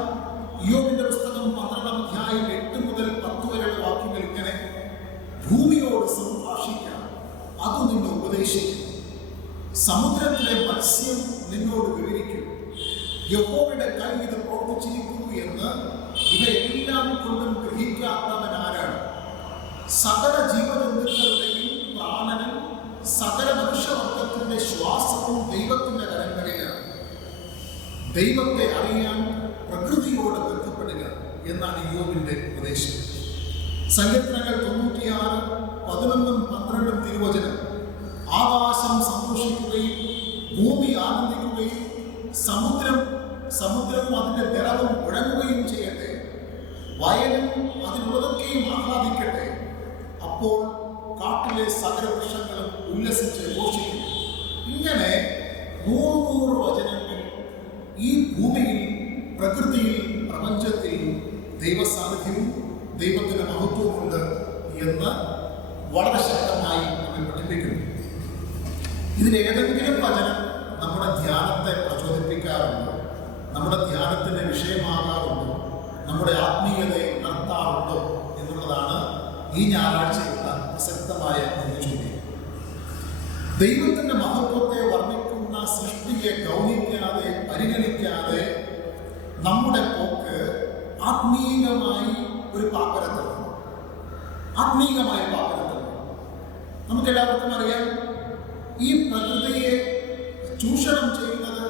യോബിന്റെ പുസ്തകം 12-ാം അധ്യായം 8 മുതൽ 10 വരെയുള്ള വാക്യങ്ങൾ ഇങ്ങനെ: ഭൂമിയോട് സംഭാഷിക്കാം, അത് നിന്നെ ഉപദേശിക്കും. സമുദ്രത്തിലെ മത്സ്യം നിന്നോട് വിവരിക്കും. യഹോവയുടെ കൈ ഇത് പ്രവർത്തിച്ചിരിക്കുന്നു എന്ന് ഇവയെല്ലാം കൊണ്ടും ഗ്രഹിക്കാത്തവൻ ആരാണ്? സകല ജീവജന്തുക്കളുടെയും പ്രാണനും സകല മനുഷ്യവർഗത്തിന്റെ ശ്വാസവും ദൈവത്തിന്റെ കരങ്ങളിലാണ്. ദൈവത്തെ അറിയാൻ എന്നാണ് ഇയ്യോബിന്റെ ഉപദേശം. സങ്കീർത്തനങ്ങൾ 96:11-12 തിരുവചനം: ആകാശം സന്തോഷിക്കുകയും ഭൂമി ആനന്ദിക്കുകയും സമുദ്രവും അതിന്റെ നിറവും മുഴങ്ങുകയും ചെയ്യട്ടെ. വയലും അതിനുള്ളതൊക്കെയും ആഹ്ലാദിക്കട്ടെ. അപ്പോൾ കാട്ടിലെ സകല വൃക്ഷങ്ങളും ഉല്ലസിച്ച് ഘോഷിക്കും. ഇങ്ങനെ 100 വചനങ്ങൾ ഈ ഭൂമിയിൽ, പ്രകൃതിയിൽ, പ്രപഞ്ചത്തിൽ ദൈവസാന്നിധ്യവും ദൈവത്തിന്റെ മഹത്വമുണ്ട് എന്ന് വളരെ ശക്തമായി നമ്മെ പഠിപ്പിക്കുന്നു. ഇതിലേതെങ്കിലും വചനം നമ്മുടെ ധ്യാനത്തെ പ്രചോദിപ്പിക്കാറുണ്ടോ? നമ്മുടെ ധ്യാനത്തിന്റെ വിഷയമാകാറുണ്ടോ? നമ്മുടെ ആത്മീയതയെ ഉണർത്താറുണ്ടോ എന്നുള്ളതാണ് ഈ ഞായറാഴ്ചയുള്ള പ്രസക്തമായ ഒരു ചോദ്യം. ദൈവത്തിന്റെ മഹത്വത്തെ വർണ്ണിക്കുന്ന സൃഷ്ടിയെ ഗൗനിക്കാതെ, പരിഗണിക്കാതെ നമ്മുടെ പോക്ക് ആത്മീയമായി ഒരു പാപ്പരത്വമാണ്. ആത്മീയമായ പാപ്പരത്വം. നമുക്കെല്ലാവർക്കും അറിയാം, ഈ പ്രകൃതിയെ ചൂഷണം ചെയ്യുന്നത്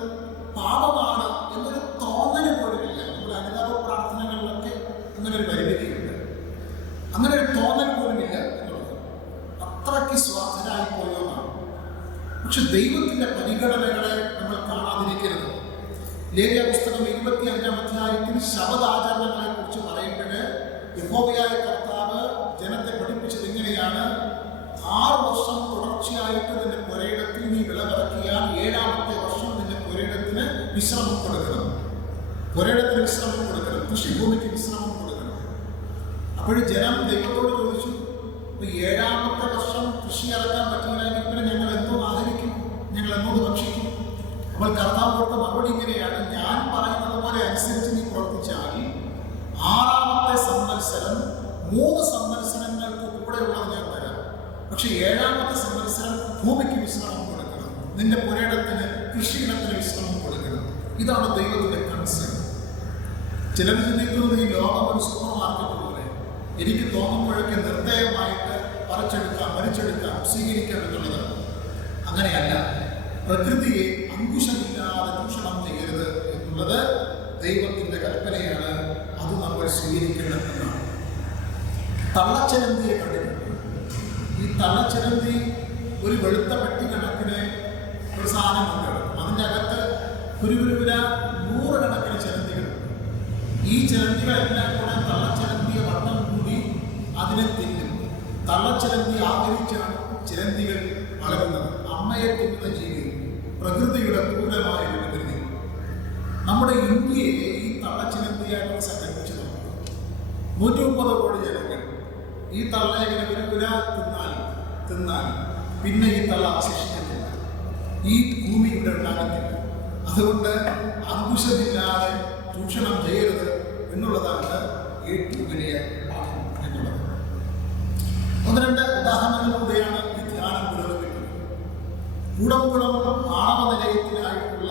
പാപമാണ് എന്നൊരു തോന്നല് പോലുമില്ല. നമ്മുടെ അനുതാപ പ്രാർത്ഥനകളിലൊക്കെ അങ്ങനെ ഒരു പരിമിതിയുണ്ട്. അങ്ങനെ ഒരു തോന്നൽ പോലുമില്ല എന്നുള്ളത് അത്രയ്ക്ക് സ്വാധീനമായി പോയതാണ്. പക്ഷെ ദൈവത്തിന്റെ പരിഗണനകളെ നമ്മൾ കാണാതിരിക്കരുത്. ലേവ്യ പുസ്തകം 25-ാം അധ്യായത്തിൽ ശബദാചരണങ്ങളെ കുറിച്ച് പറയുമ്പോൾ യഹോവയായ കർത്താവ് ജനത്തെ പഠിപ്പിച്ചത് ഇങ്ങനെയാണ്: 6 വർഷം തുടർച്ചയായിട്ട് നിന്റെ പുരയിടത്തിൽ നീ വിളവിറക്കിയാൽ 7ാമത്തെ വർഷം നിന്റെ പുരയിടത്തിന് വിശ്രമം കൊടുക്കണം. പുരയിടത്തിന് വിശ്രമം കൊടുക്കണം, കൃഷിഭൂമിക്ക് വിശ്രമം കൊടുക്കണം. അപ്പോഴും ജനം ദൈവത്തോട് ചോദിച്ചു, 7ാമത്തെ വർഷം കൃഷി ഇറക്കാൻ പറ്റിയില്ലെങ്കിൽ പിന്നെ ഞങ്ങൾ എന്തോ ആദരിക്കും, ഞങ്ങൾ എന്തോന്ന് ഭക്ഷിക്കും? അപ്പോൾ കർത്താവ് കൊടുത്ത മറുപടി ഇങ്ങനെയാണ്: ഞാൻ പറയുന്നത് പോലെ അനുസരിച്ച് നീ പ്രവർത്തിച്ചാൽ 6ാമത്തെ സംവത്സരം 3 സംവത്സരങ്ങൾക്ക് കൂടെയുള്ളത് ഞാൻ തരാം. പക്ഷെ 7ാമത്തെ സംവത്സരം ഭൂമിക്ക് വിശ്രമം കൊടുക്കണം, നിന്റെ പുരയിടത്തിന്, കൃഷിയിടത്തിന് വിശ്രമം കൊടുക്കണം. ഇതാണ് ദൈവത്തിന്റെ കൺസേൺ. ചിലർ ചിന്തിക്കുന്നത് ഈ ലോകം ഒരു സൂപ്പർ മാർക്കറ്റ് പോലെ എനിക്ക് തോന്നുമ്പോഴൊക്കെ നിർദ്ദയമായിട്ട് പറിച്ചെടുക്കാം, വലിച്ചെടുക്കാം, സ്വീകരിക്കാം എന്നുള്ളത്. അങ്ങനെയല്ല. പ്രകൃതിയെ അങ്കുശമില്ലാതെ ചൂഷണം ചെയ്യരുത് എന്നുള്ളത് ദൈവത്തിന്റെ കൽപ്പനയാണ്. അത് നമ്മൾ സ്വീകരിക്കേണ്ടതെന്നാണ്. തള്ളച്ചിലന്തിയെ കണ്ടിട്ടുണ്ട്. ഈ തള്ളച്ചിലന്തി ഒരു വെളുത്ത പെട്ടി കണക്കിന് ഒരു സാധനമുണ്ട്. അതിൻ്റെ അകത്ത് കുരുകുരുവില 100 കണക്കിന് ചിലന്തികളുണ്ട്. ഈ ചിലന്തികളെല്ലാം കൂടെ തള്ളച്ചിലന്തിയെ വട്ടം കൂടി അതിനെ തിന്നും. തള്ളച്ചിലന്തി ആഗ്രഹിച്ചാണ് ചിലന്തികൾ വളരുന്നത്. അമ്മയെ തിന്നുന്ന ജീവി, പ്രകൃതിയുടെ ക്രൂരമായ വികൃതി. നമ്മുടെ ഇന്ത്യയെ ഈ തള്ളച്ചിലന്തിയായിട്ട് സങ്കല്പിച്ചു നോക്കുക. 130 കോടി ജനങ്ങൾ ഈ തള്ള ഇങ്ങനെ കുരുകുര തിന്നാൽ പിന്നെ ഈ തള്ള അവശേഷിക്കത്തില്ല, ഈ ഭൂമി ഇവിടെ ഉണ്ടാകത്തില്ല. അതുകൊണ്ട് അങ്കുശമില്ലാതെ ചൂഷണം ചെയ്യരുത് എന്നുള്ളതാണ് ഏറ്റവും വലിയ പാഠം എന്നുള്ളത്. 1-2 ഉദാഹരണങ്ങളിലൂടെയാണ് ഈ ധ്യാനം പുരോഗമിക്കുന്നത്. കൂടംകുളം ആണവ നിലയത്തിനായിട്ടുള്ള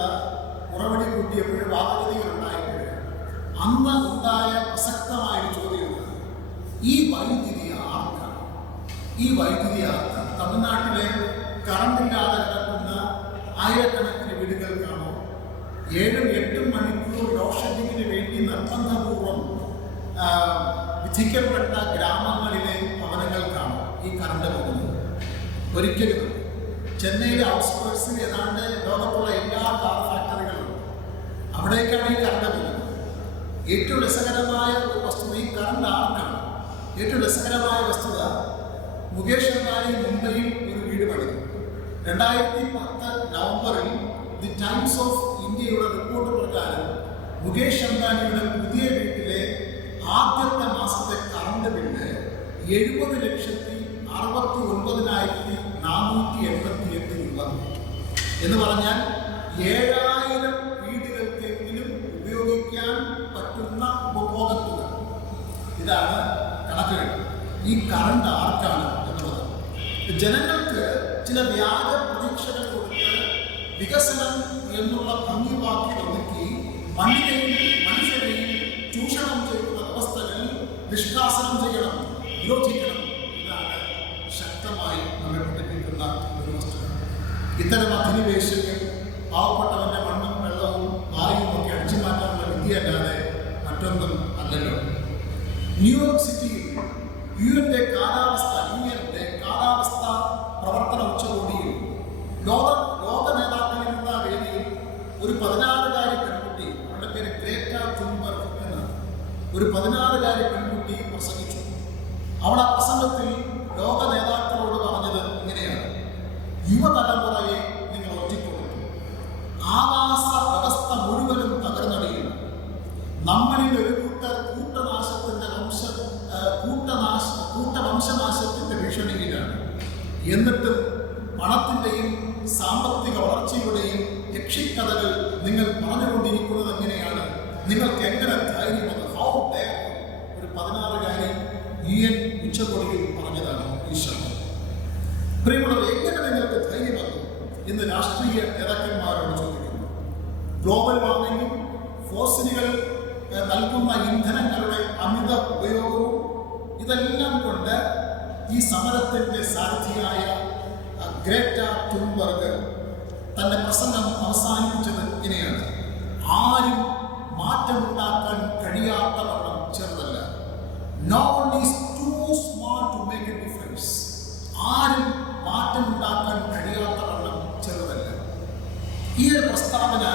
ഉറവടി കൂട്ടിയപ്പോൾ വാദഗതികൾ ഉണ്ടായപ്പോൾ അന്ന് ഉണ്ടായ പ്രസക്തമായ ഒരു ചോദ്യമുണ്ട്: ഈ വൈദ്യുതി ആർക്കാണ്? ഈ വൈദ്യുതി ആർക്കാണ്? തമിഴ്നാട്ടിലെ കറണ്ടില്ലാതെ കിടക്കുന്ന ആയിരക്കണക്കിന് വീടുകൾക്കാണോ? 7-8 മണിക്കൂർ ലോഡ് ഷെഡിങ്ങിന് വേണ്ടി നിർബന്ധപൂർവം വിധിക്കപ്പെട്ട ഗ്രാമങ്ങളിലെ ഭവനങ്ങൾക്കാണോ ഈ കറണ്ട് പോകുന്നത്? ഒരിക്കലും. ചെന്നൈയിലെ ഔട്ട്സ്കേർട്സിൽ ഏതാണ്ട് ലോകത്തുള്ള എല്ലാ കാർ ഫാക്ടറികളും അവിടേക്കാണ് ഈ കറണ്ട് പോകുന്നത്. ഏറ്റവും രസകരമായ ഒരു വസ്തുത ഈ കറണ്ട് ആർക്കാണ്? ഏറ്റവും രസകരമായ വസ്തുത, മുകേഷ് അംബാനി മുംബൈയിൽ ഒരു വീട് പണിതു. 2010 നവംബറിൽ ദി ടൈംസ് ഓഫ് ഇന്ത്യയുടെ റിപ്പോർട്ട് പ്രകാരം മുകേഷ് അംബാനിയുടെ പുതിയ വീട്ടിലെ ആദ്യത്തെ മാസത്തെ കറണ്ട് ബില്ല് 70,69,488 രൂപ. എന്ന് പറഞ്ഞാൽ 7,000 വീടുകൾക്കെങ്കിലും ഉപയോഗിക്കാൻ പറ്റുന്ന ഉപഭോഗത്തുക. ഇതാണ് കണക്കുകൾ. ഈ കറണ്ട് ആർക്കാണ് എന്നുള്ളത്. ജനങ്ങൾക്ക് ചില വ്യാജ പ്രതീക്ഷകൾ കൊടുത്ത് വികസനം എന്നുള്ള ഭംഗിവാക്കി ഒതുക്കി മനുഷ്യരെയും ചൂഷണം ചെയ്യുന്ന വ്യവസ്ഥകൾ നിഷ്കാസനം ചെയ്യണം, വിരോധിക്കണം. ഇതാണ് ശക്തമായി നമ്മെ പഠിപ്പിക്കുന്ന ഒരു വസ്തുത. ഇത്തരം അധിനിവേശങ്ങൾ പാവപ്പെട്ടവന്റെ മണ്ണും വെള്ളവും വായുവും ഒക്കെ അടിച്ചു മാറ്റാനുള്ള വിധിയല്ലാതെ മറ്റൊന്നും അല്ലല്ലോ. ന്യൂയോർക്ക് സിറ്റിയിൽ യുഎന്റെ കാലാവസ്ഥ പ്രവർത്തന ഉച്ചകോടിയിൽ ലോക നേതാക്കളിൽ നിന്ന വേദിയിൽ ഒരു 16-കാരി പെൺകുട്ടി, അവരുടെ പേര് ഗ്രേറ്റ തുൻബർഗ് എന്ന ഒരു 16-കാരി പെൺകുട്ടി പ്രസംഗിച്ചു. അവൾ ആ പ്രസംഗത്തിൽ ലോക നേതാക്കളോട് പറഞ്ഞത് ഇങ്ങനെയാണ്: യുവതലമുറയെ നിങ്ങൾ ഒറ്റിക്കൊടുത്തു, ആവാസ വ്യവസ്ഥ മുഴുവനും തകർന്നടിയും, നമ്മളിൽ ഒരു കൂട്ടവംശനാശത്തിന്റെ ഭീഷണിയിലാണ്. എന്നിട്ടും പണത്തിന്റെയും സാമ്പത്തിക വളർച്ചയുടെയും യക്ഷിക്കഥകൾ നിങ്ങൾ പറഞ്ഞുകൊണ്ടിരിക്കുന്നത് എങ്ങനെയാണ്? നിങ്ങൾക്ക് എങ്ങനെ ധൈര്യം വന്നു? How dare? ഒരു 16-കാരി UN ഉച്ചകോടിയിൽ പറഞ്ഞതാണ് ഈശോ. പ്രിയമുള്ളവർ, എങ്ങനെ നിങ്ങൾക്ക് ധൈര്യം വന്നു എന്ന് രാഷ്ട്രീയ നേതാക്കന്മാരോട് ചോദിക്കുന്നു. ഗ്ലോബൽ വാർമിംഗും ഫോസിലുകൾ നൽകുന്ന ഇന്ധനങ്ങളുടെ അമിത ഉപയോഗവും ഇതെല്ലാം കൊണ്ട് ഈ സമരത്തിന്റെ സാരഥിയായ ഗ്രേറ്റ തുൻബർഗ് തന്റെ പ്രസംഗം അവസാനിപ്പിച്ചത് ഇങ്ങനെയാണ്: ആരും മാറ്റമുണ്ടാക്കാൻ കഴിയാത്തവണ്ണം ചെറുതല്ല. No one is too small to make a difference. ആരും മാറ്റമുണ്ടാക്കാൻ കഴിയാത്തവണ്ണം ചെറുതല്ല. ഈ ഒരു പ്രസ്താവന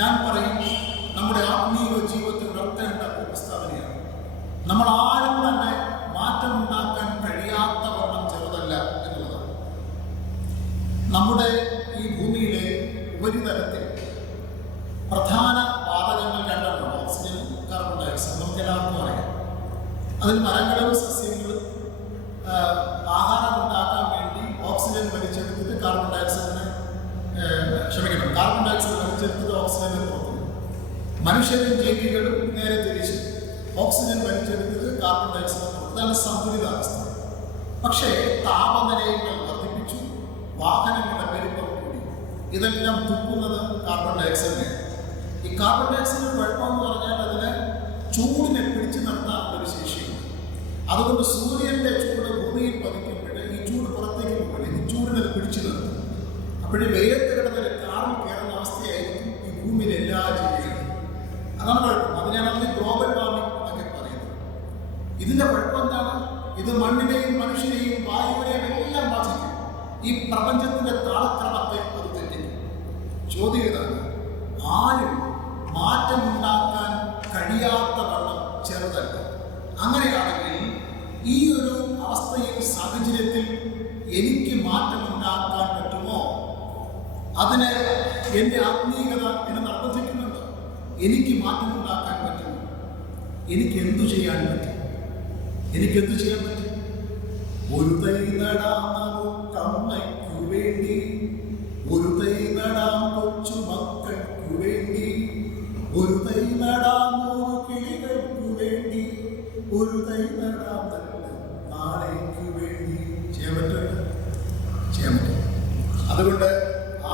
ഞാൻ പറയും നമ്മുടെ ആത്മീയ ജീവിതത്തിൽ ഉണർത്തേണ്ട ഒരു പ്രസ്താവനയാണ്. നമ്മൾ ആരും തന്നെ മാറ്റമുണ്ടാക്കാൻ കഴിയാത്തവണ്ണം ചെറുതല്ല എന്നുള്ളതാണ്. നമ്മുടെ ഈ ഭൂമിയിലെ ഉപരിതലത്തിൽ പ്രധാന വാതകങ്ങൾ രണ്ടെണ്ണം: ഓക്സിജൻ, കാർബൺ ഡയോക്സൈഡ്. നമുക്ക് എല്ലാവർക്കും അറിയാം. അതിൽ മരങ്ങളും സസ്യങ്ങളും ആഹാരം ഉണ്ടാക്കാൻ വേണ്ടി ഓക്സിജൻ വലിച്ചെടുത്തിട്ട് കാർബൺ ഡയോക്സൈഡ് വലിച്ചെടുത്തിട്ട് ഓക്സിജനെ പുറത്തു. മനുഷ്യരും ജീവികളും നേരെ തിരിച്ച് ഓക്സിജൻ വലിച്ചെടുത്തിട്ട് കാർബൺ ഡയോക്സൈഡ് പുറത്തു. ഇതാണ് സന്തുലിതാവസ്ഥ. പക്ഷേ താപനിലകൾ വർദ്ധിപ്പിച്ചു, വാഹനങ്ങളുടെ പെരുപ്പം കൂടി. ഇതെല്ലാം തുപ്പുന്നത് കാർബൺ ഡയോക്സൈഡിനെയാണ്. ഈ കാർബൺ ഡയോക്സൈഡ് കുഴപ്പമെന്ന് പറഞ്ഞാൽ അതിന് ചൂടിനെ പിടിച്ചു നിർത്താനുള്ള ഒരു ശേഷിയുണ്ട്. അതുകൊണ്ട് സൂര്യന്റെ ചൂട് ഭൂമിയിൽ പതിക്കുമ്പോൾ ഈ ചൂട് പുറത്തേക്ക് പോകില്ല. ഈ ചൂടിനെ പിടിച്ചു നിർത്തും. അപ്പോഴേ വെയിലത്ത് കിടന്നൊരു കാറിൽ കയറുന്ന അവസ്ഥയായിരിക്കും ഈ ഭൂമിയിലെ എല്ലാ ജീവികളും. അതാണ് കുഴപ്പം. അതിനാണ് ഗ്ലോബൽ വാർമിംഗ് എന്നൊക്കെ പറയുന്നത്. ഇതിന്റെ കുഴപ്പം എന്താണ്? ഇത് മണ്ണിനെയും മനുഷ്യനെയും വായുവിനെയും എല്ലാം ബാധിക്കും. ഈ പ്രപഞ്ചത്തിന്റെ താളക്രമത്തെ അത് തെറ്റിക്കും. ചോദ്യം ഇതാണ്: ആരും മാറ്റമുണ്ടാക്കാൻ കഴിയാത്തവണ്ണം ചെറുതല്ല. അങ്ങനെയാണെങ്കിൽ ഈ ഒരു അവസ്ഥയിൽ, സാഹചര്യത്തിൽ എനിക്ക് മാറ്റമുണ്ടാക്കാൻ പറ്റുമോ? അതിന് എൻ്റെ ആത്മീയത എന്നെ നിർബന്ധിക്കുന്നുണ്ടോ? എനിക്ക് മാറ്റമുണ്ടാക്കാൻ പറ്റുമോ? എനിക്ക് എന്തു ചെയ്യാൻ പറ്റും? എനിക്കെന്തു ചെയ്യാൻ പറ്റും? ഒരു തൈ നടാം നമുക്കമ്മയ്ക്കു വേണ്ടി, ഒരു തൈ നടാം കൊച്ചു മക്കൾക്കു വേണ്ടി, ഒരു തൈ നടാം 100 കിളികൾക്കു വേണ്ടി, ഒരു തൈ നടാം നല്ല നാളേക്കു വേണ്ടി. ചെയ്യാൻ പറ്റുമല്ലോ? ചെയ്യാൻ പറ്റും. അതുകൊണ്ട്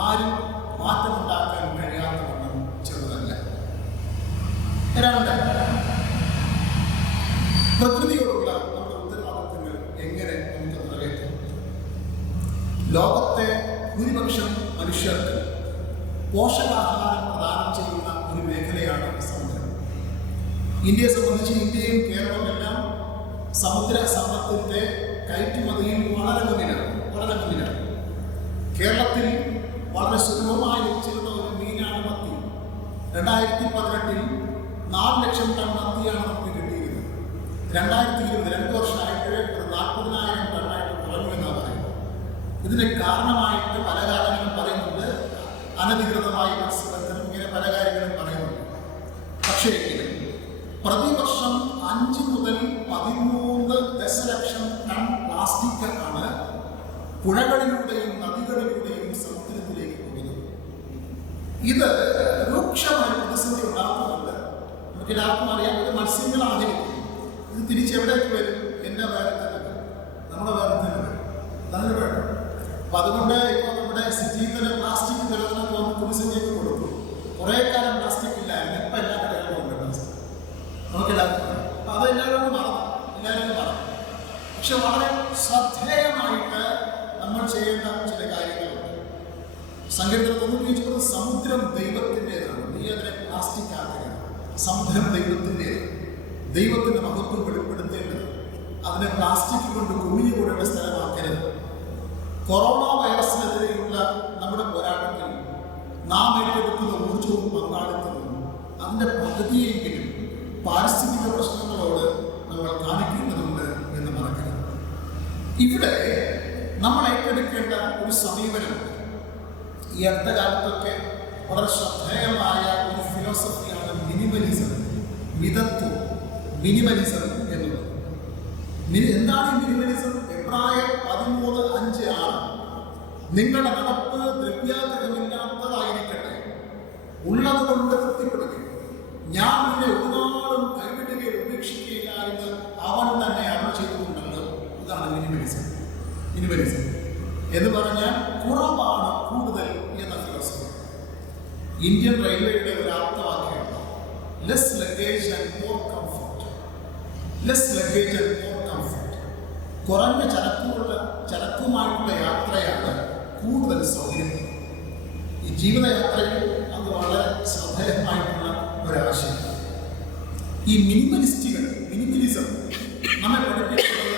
ആരും മാറ്റമുണ്ടാക്കാൻ കഴിയാത്തവണ്ണം ചെറുതല്ല. പ്രകൃതിയോടുള്ള നമ്മുടെ ഉത്തരവാദിത്തങ്ങൾ എങ്ങനെ നമുക്ക് നിറവേറ്റാം? ലോകത്തെ ഭൂരിപക്ഷം മനുഷ്യർക്ക് പോഷകാഹാരം പ്രദാനം ചെയ്യുന്ന ഒരു മേഖലയാണ് സമുദ്രം. ഇന്ത്യയെ സംബന്ധിച്ച് ഇന്ത്യയും കേരളവും എല്ലാം സമുദ്ര സമ്പത്തിന്റെ കയറ്റുമതിയിൽ വളരെ മുന്നിലാണ്. കേരളത്തിൽ വളരെ സുലഭമായി ലഭിച്ചിരുന്ന ഒരു മീനാണ് മത്തി. 2018 4 ലക്ഷം ടൺ മത്തിയാണ് നമുക്ക് കിട്ടിയിരുന്നത്. 2020 2 വർഷമായിട്ട് 40,000 ടണ്ണായിട്ട് കുറഞ്ഞു എന്നാണ് പറയുന്നത്. ഇതിന് കാരണമായിട്ട് പല കാര്യങ്ങളും പറയുന്നുണ്ട്. അനധികൃതമായി മത്സ്യബന്ധനം, ഇങ്ങനെ പല കാര്യങ്ങളും പറയുന്നുണ്ട്. പക്ഷേ പ്രതിവർഷം 5 മുതൽ 13 ദശലക്ഷം ടൺ പ്ലാസ്റ്റിക് ആണ് പുഴകളിലൂടെയും നദികളിലൂടെയും സമുദ്രത്തിലേക്ക് പോകുന്നത്. ഇത് രൂക്ഷമായ പ്രതിസന്ധി ഉണ്ടാക്കുന്നുണ്ട്. നമുക്ക് എല്ലാവർക്കും അറിയാം, ഇത് മത്സ്യങ്ങൾ ആഗ്രഹിക്കും. ഇത് തിരിച്ചെവിടേക്ക് വരും? എൻ്റെ വേറെ തന്നെ വരും, നമ്മുടെ വേറെ തന്നെ വരും. അതാണ് വേണം. അപ്പം അതുകൊണ്ട് ഇപ്പോൾ നമ്മുടെ സിറ്റിയിൽ തന്നെ പ്ലാസ്റ്റിക് നിരോധനം പ്രതിസന്ധിയൊക്കെ കൊടുക്കും. കുറേ കാലം പ്ലാസ്റ്റിക് ഇല്ലായിരുന്നു. ഇപ്പം എല്ലാ കടകളിലും ഉണ്ട് പ്ലാസ്റ്റിക്. നമുക്കെല്ലാവർക്കും അറിയാം. അപ്പം അതെല്ലാവരും എല്ലാവരും മറന്നു. പക്ഷെ വളരെ ശ്രദ്ധേയമായിട്ട് നമ്മൾ ചെയ്യേണ്ട ചില കാര്യങ്ങളുണ്ട്. സങ്കീർത്തനം 90 സമുദ്രം ദൈവത്തിൻ്റെതാണ്, നീ അതിനെ പ്ലാസ്റ്റിക് ആക്കുകയാണ്. സമുദ്രം ദൈവത്തിൻ്റെതാണ്. ദൈവത്തിൻ്റെ മഹത്വം വെളിപ്പെടുത്തേണ്ടത്. അതിനെ പ്ലാസ്റ്റിക് കൊണ്ട് കുമിഞ്ഞുകൂടേണ്ട സ്ഥലമാക്കരുത്. കൊറോണ വൈറസിനെതിരെയുള്ള നമ്മുടെ പോരാട്ടത്തിൽ നാം ഏറ്റെടുക്കുന്ന ഊർജ്ജവും പങ്കാളിത്തവും അതിൻ്റെ പദ്ധതിയെങ്കിലും പാരിസ്ഥിതിക പ്രശ്നങ്ങളോട് നമ്മൾ കാണിക്കേണ്ടതുണ്ട് എന്ന് മറക്കരുത്. ഇവിടെ നമ്മൾ ഏറ്റെടുക്കേണ്ട ഒരു സമീപനമുണ്ട്. ഈ അടുത്ത കാലത്തൊക്കെ വളരെ ശ്രദ്ധേയമായ ഒരു ഫിലോസഫിയാണ് മിനിമലിസം, മിതത്വം, മിനിമലിസം എന്നുള്ളത്. എന്താണ് ഈ മിനിമലിസം? എബ്രായർ 13:5-6 നിങ്ങളുടെ നടപ്പ് ദ്രവ്യാഗ്രഹമില്ലാത്തതായിരിക്കട്ടെ, ഉള്ളത് കൊണ്ട് തൃപ്തിപ്പെടുക. ഞാൻ നിന്നെ ഒരു നാളും കൈവിടുകയും ഉപേക്ഷിക്കുകയില്ല എന്ന് അവൻ തന്നെ അരുൾ ചെയ്തിട്ടുണ്ടല്ലോ. ഇതാണ് മിനിമലിസം. മിനിമലിസം എന്ന് പറഞ്ഞാൽ കുറവാണ് കൂടുതൽ എന്ന ഫിലോസഫി. ഇന്ത്യൻ റെയിൽവേയുടെ ഒരു ആപ്തവാക്യമാണ് less luggage and more comfort. Less luggage and more comfort. കുറഞ്ഞ ചരക്കുമായിട്ടുള്ള യാത്രയാണ് കൂടുതൽ സൗകര്യം. ഈ ജീവിതയാത്രയിൽ അത് വളരെ ശ്രദ്ധേയമായിട്ടുള്ള ഒരാശയം. ഈ മിനിമലിസം നമ്മെ പഠിപ്പിക്കുന്നത്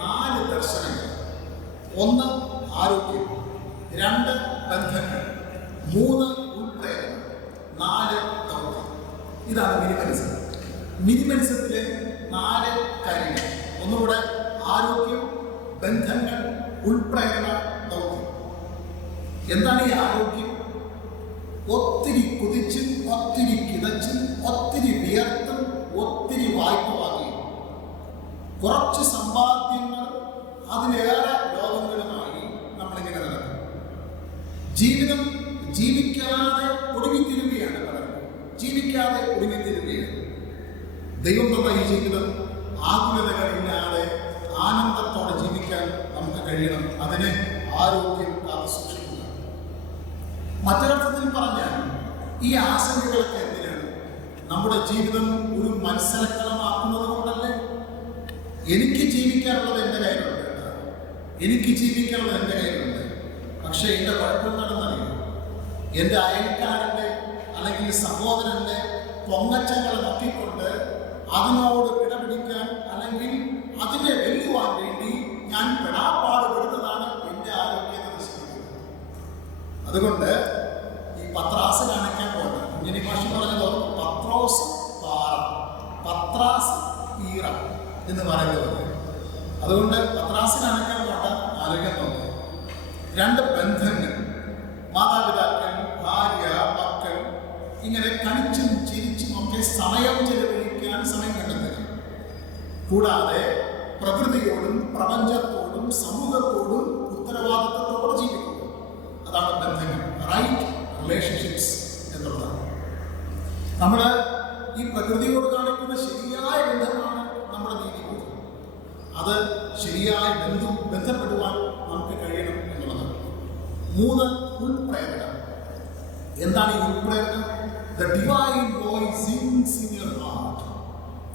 4 ദർശനങ്ങൾ. 1 ആരോഗ്യം, 2 ബന്ധങ്ങൾ, 3 ഉൾപ്രേരണ, 4 ദൗത്യം. ഇതാണ് മിനിമലിസം. മിനിമലിസത്തിലെ 4 കാര്യങ്ങൾ. ഒന്നുകൂടെ: ആരോഗ്യം, ബന്ധങ്ങൾ, ഉൾപ്രേരണ, ദൗത്യം. എന്താണ് ഈ ആരോഗ്യം? ഒത്തിരി കുതിച്ചും ഒത്തിരി കിതച്ചും ഒത്തിരി വിയർത്തും ഒത്തിരി വായ്പ വാങ്ങി കുറച്ച് സമ്പാദ്യങ്ങൾ അതിലേറെ രോഗങ്ങളുമായി നമ്മളിങ്ങനെ നടക്കും. ജീവിതം ജീവിക്കാതെ ഒടുങ്ങിത്തിരുകയാണ്. ജീവിക്കാതെ ഒടുങ്ങിത്തിരുകയാണ്. ദൈവം തന്ന ഈ ജീവിതം ആകുലതകളില്ലാതെ ആനന്ദത്തോടെ ജീവിക്കാൻ നമുക്ക് കഴിയണം. അതിനെ ആരോഗ്യം കാത്തു സൂക്ഷിക്കുക. മറ്റൊരർത്ഥത്തിൽ പറഞ്ഞാൽ ഈ ആശങ്കകളൊക്കെ എന്തിനാണ്? നമ്മുടെ ജീവിതം ഒരു മത്സരക്കളമാക്കുന്നത് കൊണ്ടല്ലേ. എനിക്ക് ജീവിക്കാനുള്ളത് എൻ്റെ കയ്യിലുണ്ട്, എനിക്ക് ജീവിക്കാനുള്ളത് എൻ്റെ കയ്യിലുണ്ട്. പക്ഷേ എൻ്റെ കുഴപ്പം നടന്നറിയും. എൻ്റെ അയൽക്കാരൻ്റെ അല്ലെങ്കിൽ സഹോദരൻ്റെ പൊങ്ങച്ചങ്ങളെ നോക്കിക്കൊണ്ട് അതിനോട് കിടപിടിക്കാൻ അല്ലെങ്കിൽ അതിനെ വെല്ലുവാൻ വേണ്ടി ഞാൻ പെടാപ്പാടുപെടുന്നതാണ് എൻ്റെ ആരോഗ്യത്തെ നശിപ്പിക്കുന്നത്. അതുകൊണ്ട് ഈ പത്രാസ് കാണിക്കാൻ പോകണ്ട. ഇങ്ങനെ ഭാഷ പറഞ്ഞത് പത്രോസ് പാറ, പത്രാസ് ഈറ എന്ന് പറയുന്നത്. അതുകൊണ്ട് പത്രാസ് കാണിക്കാൻ പോകണ്ട, ആരോഗ്യം നോക്കുക. 2 ബന്ധങ്ങൾ, മാതാപിതാക്കൾ, ഭാര്യ, മക്കൾ, ഇങ്ങനെ കളിച്ചും ചിരിച്ചും ഒക്കെ സമയം ചെലവഴിക്കാൻ സമയം കണ്ടെത്തുക. കൂടാതെ പ്രകൃതിയോടും പ്രപഞ്ചത്തോടും സമൂഹത്തോടും ഉത്തരവാദിത്തത്തോടെ ജീവിക്കുക. അതാണ് ബന്ധങ്ങൾ, റൈറ്റ് റിലേഷൻഷിപ്സ് എന്നുള്ളതാണ്. നമ്മൾ ഈ പ്രകൃതിയോട് കാണിക്കുന്ന ശരിയായ ബന്ധമാണ് നമ്മുടെ നീതിബോധം. അത് ശരിയായി ബന്ധപ്പെടുവാൻ നമുക്ക് കഴിയണം എന്നുള്ളതാണ്. 3 ഉൾപ്രേരണ. എന്താണ് ഈ ഉൾപ്രേരണ? The divine voice sings in your heart.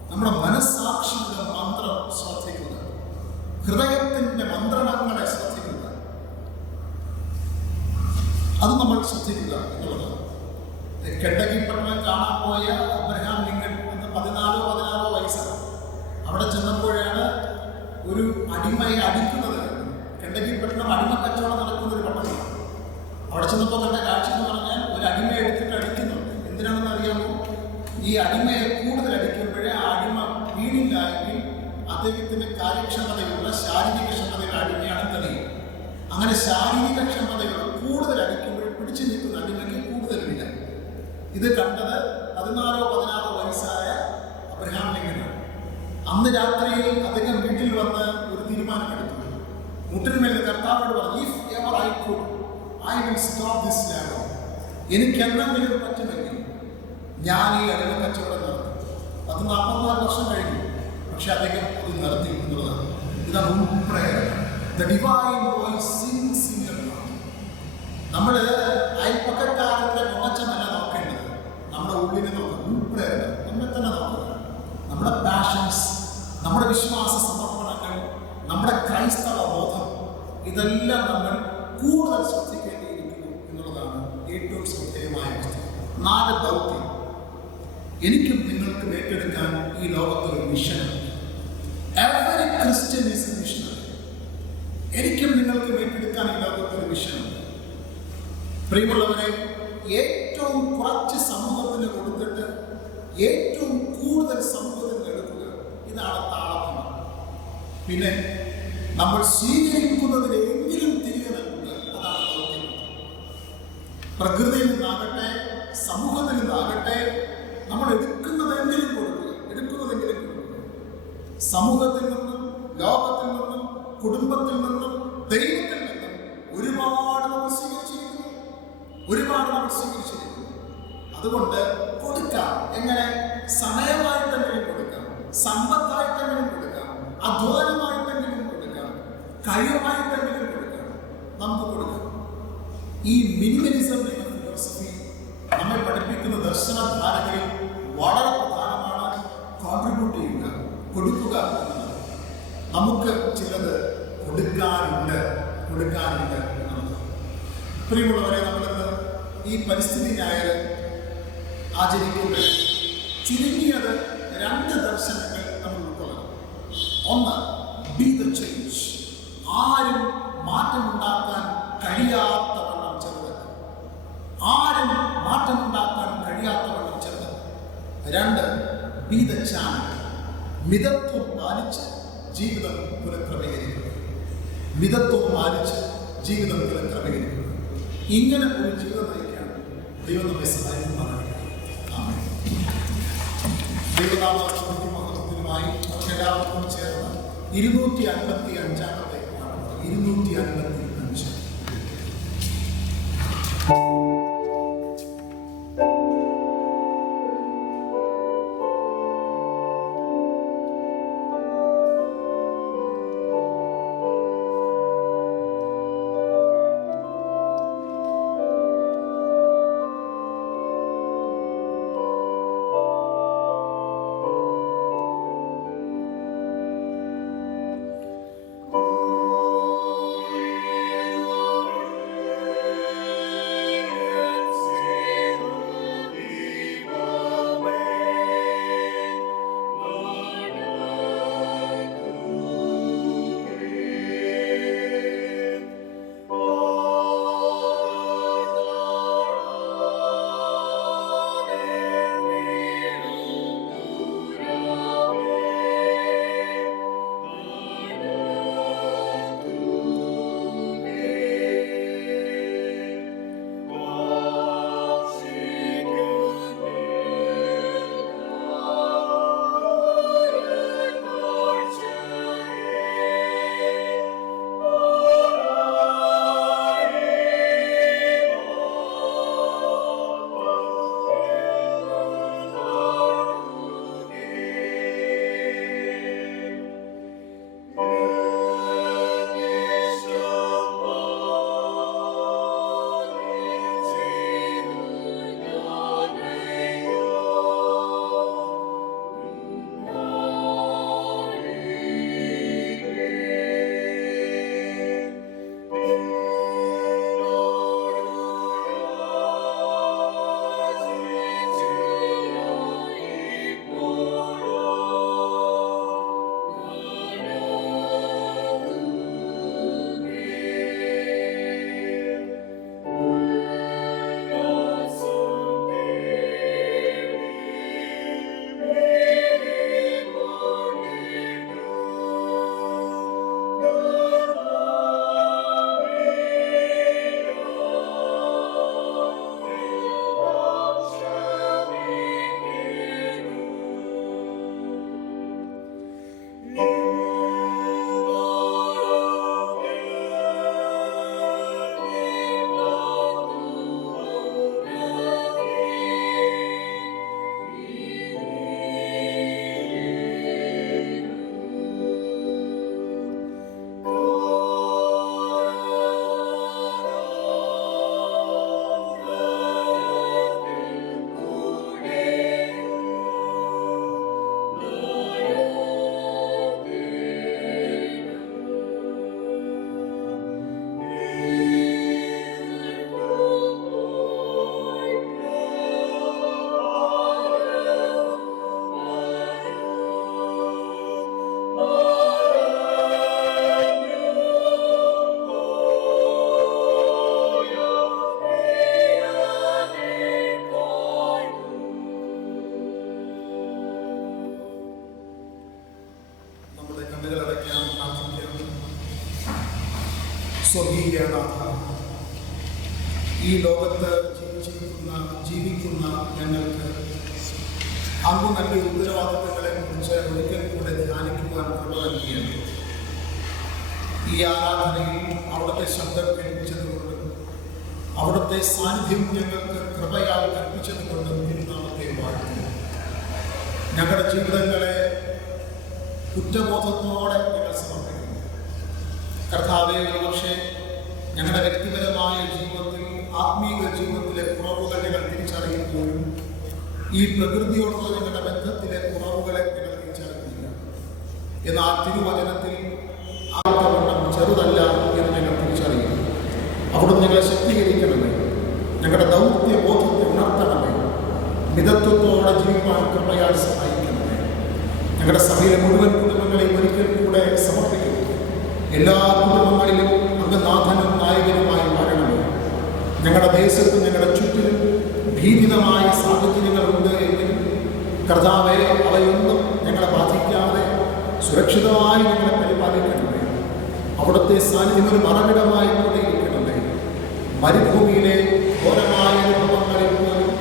നമ്മുടെ മനസ്സാക്ഷിയുടെ മന്ത്രം ശ്രദ്ധിക്കുക, ഹൃദയത്തിൻ്റെ മന്ത്രണങ്ങളെ ശ്രദ്ധിക്കുക. അത് നമ്മൾ ശ്രദ്ധിക്കുക എന്നുള്ളത്. കെണ്ടക്കി പട്ടണം കാണാൻ പോയ അബ്രഹാം ലിങ്കൺ എന്ന് 14-16 വയസ്സാണ്. അവിടെ ചെന്നപ്പോഴാണ് ഒരു അടിമയെ അടിക്കുന്നത്. കെണ്ടക്കി പട്ടണം അടിമക്കച്ചവടം നടക്കുന്ന ഒരു പട്ടണമാണ്. അവിടെ ചെന്നപ്പോൾ കണ്ട കാഴ്ച എന്ന് പറഞ്ഞാൽ ഒരു അടിമയെ എടുത്തിട്ട് അടിക്കുന്നുണ്ട്. എന്തിനാണെന്ന് അറിയാമോ? ഈ അടിമയെ കൂടുതൽ അടിക്കുമ്പോഴേ ആ അടിമ വീണില്ല എങ്കിൽ അദ്ദേഹത്തിൻ്റെ കാര്യക്ഷമതയുള്ള ശാരീരിക ക്ഷമതയുടെ അടിമയാണെന്ന് തെളിയും. അങ്ങനെ ശാരീരിക ക്ഷമതകൾ കൂടുതൽ അടിക്കുമ്പോൾ പിടിച്ചു നിൽക്കുന്ന അടിമയ്ക്ക് കൂടുതൽ വില. ഇത് കണ്ടത് 14-16 വയസ്സായ അബ്രഹാം ലിങ്കനാണ്. അന്ന് രാത്രിയിൽ അദ്ദേഹം വീട്ടിൽ വന്ന് ഒരു തീരുമാനമെടുത്തു. മുട്ടിനുമേൽ കർത്താവോട് പറഞ്ഞു, if ever I could I will stop this lab. എനിക്ക് എന്തെങ്കിലും പറ്റുമെങ്കിൽ ഞാൻ ഈ അടിമ കച്ചവടം നടത്തും. 44 വർഷം കഴിഞ്ഞു, പക്ഷെ അദ്ദേഹം അത് നടത്തി എന്നുള്ളതാണ്. ഇതാണ് ഉൾപ്രേരണ. The divine voice sings in your heart. നമ്മൾ അയൽപ്പക്കക്കാരൻ്റെ മുഖച്ചമല്ല നോക്കേണ്ടത്, നമ്മുടെ ഉള്ളിനെ നോക്കുക. ഉൾപ്രേരണ നമ്മെ തന്നെ നോക്കുക. നമ്മുടെ പാഷൻസ്, നമ്മുടെ വിശ്വാസ സമർപ്പണങ്ങൾ, നമ്മുടെ ക്രൈസ്തവ ബോധം, ഇതെല്ലാം നമ്മൾ കൂടുതൽ ശ്രദ്ധിക്കേണ്ടിയിരിക്കുന്നു എന്നുള്ളതാണ് ഏറ്റവും ശ്രദ്ധേയമായ വസ്തു. 4 ദൗത്യം എനിക്കും നിങ്ങൾക്കും ഏറ്റെടുക്കാൻ ഈ ലോകത്തൊരു മിഷനുണ്ട്. Every Christian is a missionary. എനിക്കും നിങ്ങൾക്കും ഏറ്റെടുക്കാൻ ഈ ലോകത്തൊരു മിഷനുണ്ട്. പ്രിയമുള്ളവരെ, ഏറ്റവും കുറച്ച് സമൂഹത്തിന് കൊടുത്തിട്ട് ഏറ്റവും കൂടുതൽ സമൂഹത്തിന് എടുക്കുക, ഇതാണ് താളമാണ്. പിന്നെ നമ്മൾ സ്വീകരിക്കുന്നതിലെങ്കിലും തിരികെ നൽകുക, അതാണ് ദൗത്യം. പ്രകൃതിയിൽ നിന്നാകട്ടെ സമൂഹത്തിൽ നിന്നാകട്ടെ നമ്മൾ എടുക്കുന്നതെങ്കിലും കൊടുക്കുക. സമൂഹത്തിൽ നിന്നും, ലോകത്തിൽ നിന്നും, കുടുംബത്തിൽ നിന്നും, ദൈവത്തിൽ നിന്നും ഒരുപാട് നമ്മൾ സ്വീകരിച്ചിരിക്കുന്നു. അതുകൊണ്ട് കൊടുക്കാം. എങ്ങനെ? സമയമായിട്ടെങ്കിലും കൊടുക്കാം, സമ്പത്തായിട്ടെങ്കിലും കൊടുക്കാം, അധ്വാനമായിട്ടെങ്കിലും കൊടുക്കാം, കഴിവായിട്ടെങ്കിലും കൊടുക്കാം. നമുക്ക് കൊടുക്കാം. ഈ മിനിമലിസം എന്ന ഫിലോസഫി നമ്മെ പഠിപ്പിക്കുന്ന ദർശനധാരകളിൽ വളരെ പ്രധാനമാണ്. കോൺട്രിബ്യൂട്ട് ചെയ്യുക, കൊടുക്കുക എന്നുള്ളത്. നമുക്ക് ചിലത് കൊടുക്കാനുണ്ട്. പ്രിയമുള്ളവരെ, നമ്മളിന്ന് ഈ പരിസ്ഥിതി ഞായർ ആചരിക്കുമ്പോൾ ചുരുങ്ങിയത് 2 ദർശനങ്ങൾ നമ്മൾ ഉൾക്കൊള്ളണം. ഒന്ന്, ബി ദ ചേഞ്ച്. ആരും മാറ്റമുണ്ടാക്കാൻ കഴിയാത്തവണ്ണം ചെറുത്. 2, ബി ദ ചാനൽ. മിതത്വം പാലിച്ച് ജീവിതം പുനഃക്രമീകരിക്കുക. ഇങ്ങനെ ഒരു ജീവിതം നയിക്കാൻ ദൈവം നമ്മെ സഹായിക്കുമാറാകട്ടെ. ആമേൻ. ദൈവനാമസ്തുതിക്കും മഹത്വത്തിനുമായി നമുക്ക് എല്ലാവർക്കും ചേർന്ന് 255-ാമത്തെ പാഠം 255. സ്വർഗീയനാഥ, ഈ ലോകത്ത് ജീവിക്കുന്ന ഞങ്ങൾക്ക് അങ്ങ് നല്ല ഉത്തരവാദിത്തങ്ങളെ കുറിച്ച് ഒരിക്കൽ കൂടെ ധ്യാനിക്കുവാൻ കൃപ നൽകിയാണ്. ഈ ആരാധനയിൽ അവിടുത്തെ ശബ്ദം കേൾപ്പിച്ചതുകൊണ്ടും അവിടുത്തെ സാന്നിധ്യം ഞങ്ങൾക്ക് കൃപയാൽ കൽപ്പിച്ചതുകൊണ്ടും തിരുനാമത്തെ വാഴ്ത്തുന്നു. ഞങ്ങളുടെ ജീവിതങ്ങളെ കുറ്റബോധത്തോടെ ഞങ്ങൾ സമർപ്പിക്കുന്നു. കർത്താവേ, ഒരുപക്ഷെ ഞങ്ങളുടെ വ്യക്തിപരമായ ജീവിതത്തിൽ, ആത്മീക ജീവിതത്തിലെ കുറവുകൾ ഞങ്ങൾ തിരിച്ചറിയുമ്പോഴും ഈ പ്രകൃതിയോടുള്ള ഞങ്ങളുടെ ബന്ധത്തിലെ കുറവുകളെ ഞങ്ങൾ തിരിച്ചറിയുന്നില്ല. എന്നാൽ തിരുവചനത്തിൽ ആർക്കവണ്ണം ചെറുതല്ല എന്ന് ഞങ്ങൾ തിരിച്ചറിയുന്നു. അവിടുന്ന് ഞങ്ങളെ ശക്തീകരിക്കണമേ, ഞങ്ങളുടെ ദൗത്യബോധത്തെ ഉണർത്തണമേ, മിതത്വത്തോടെ ജീവിക്കാൻ കൃപയാൽ സഹായിക്കണമേ. ഞങ്ങളുടെ സഭയിലെ മുഴുവൻ കുടുംബങ്ങളെയും ഒരിക്കൽ കൂടെ സമർപ്പിക്കുന്നു. എല്ലാ കുടുംബങ്ങളിലും അങ്ങ് നാഥനും നായകനുമായി മാറണമേ. ഞങ്ങളുടെ ദേശത്തും ഞങ്ങളുടെ ചുറ്റിലും ഭീതിതമായ സാഹചര്യങ്ങളുണ്ട് എങ്കിൽ കർത്താവെ, അവയൊന്നും ഞങ്ങളെ ബാധിക്കാതെ സുരക്ഷിതമായി ഞങ്ങളെ പരിപാലിക്കണമേ. അവിടുത്തെ സാന്നിധ്യം ഒരു മറവിടമായി കൊണ്ടേയിരിക്കണമേ. മരുഭൂമിയിലെ ഘോരമായ അനുഭവങ്ങളിൽ പോലും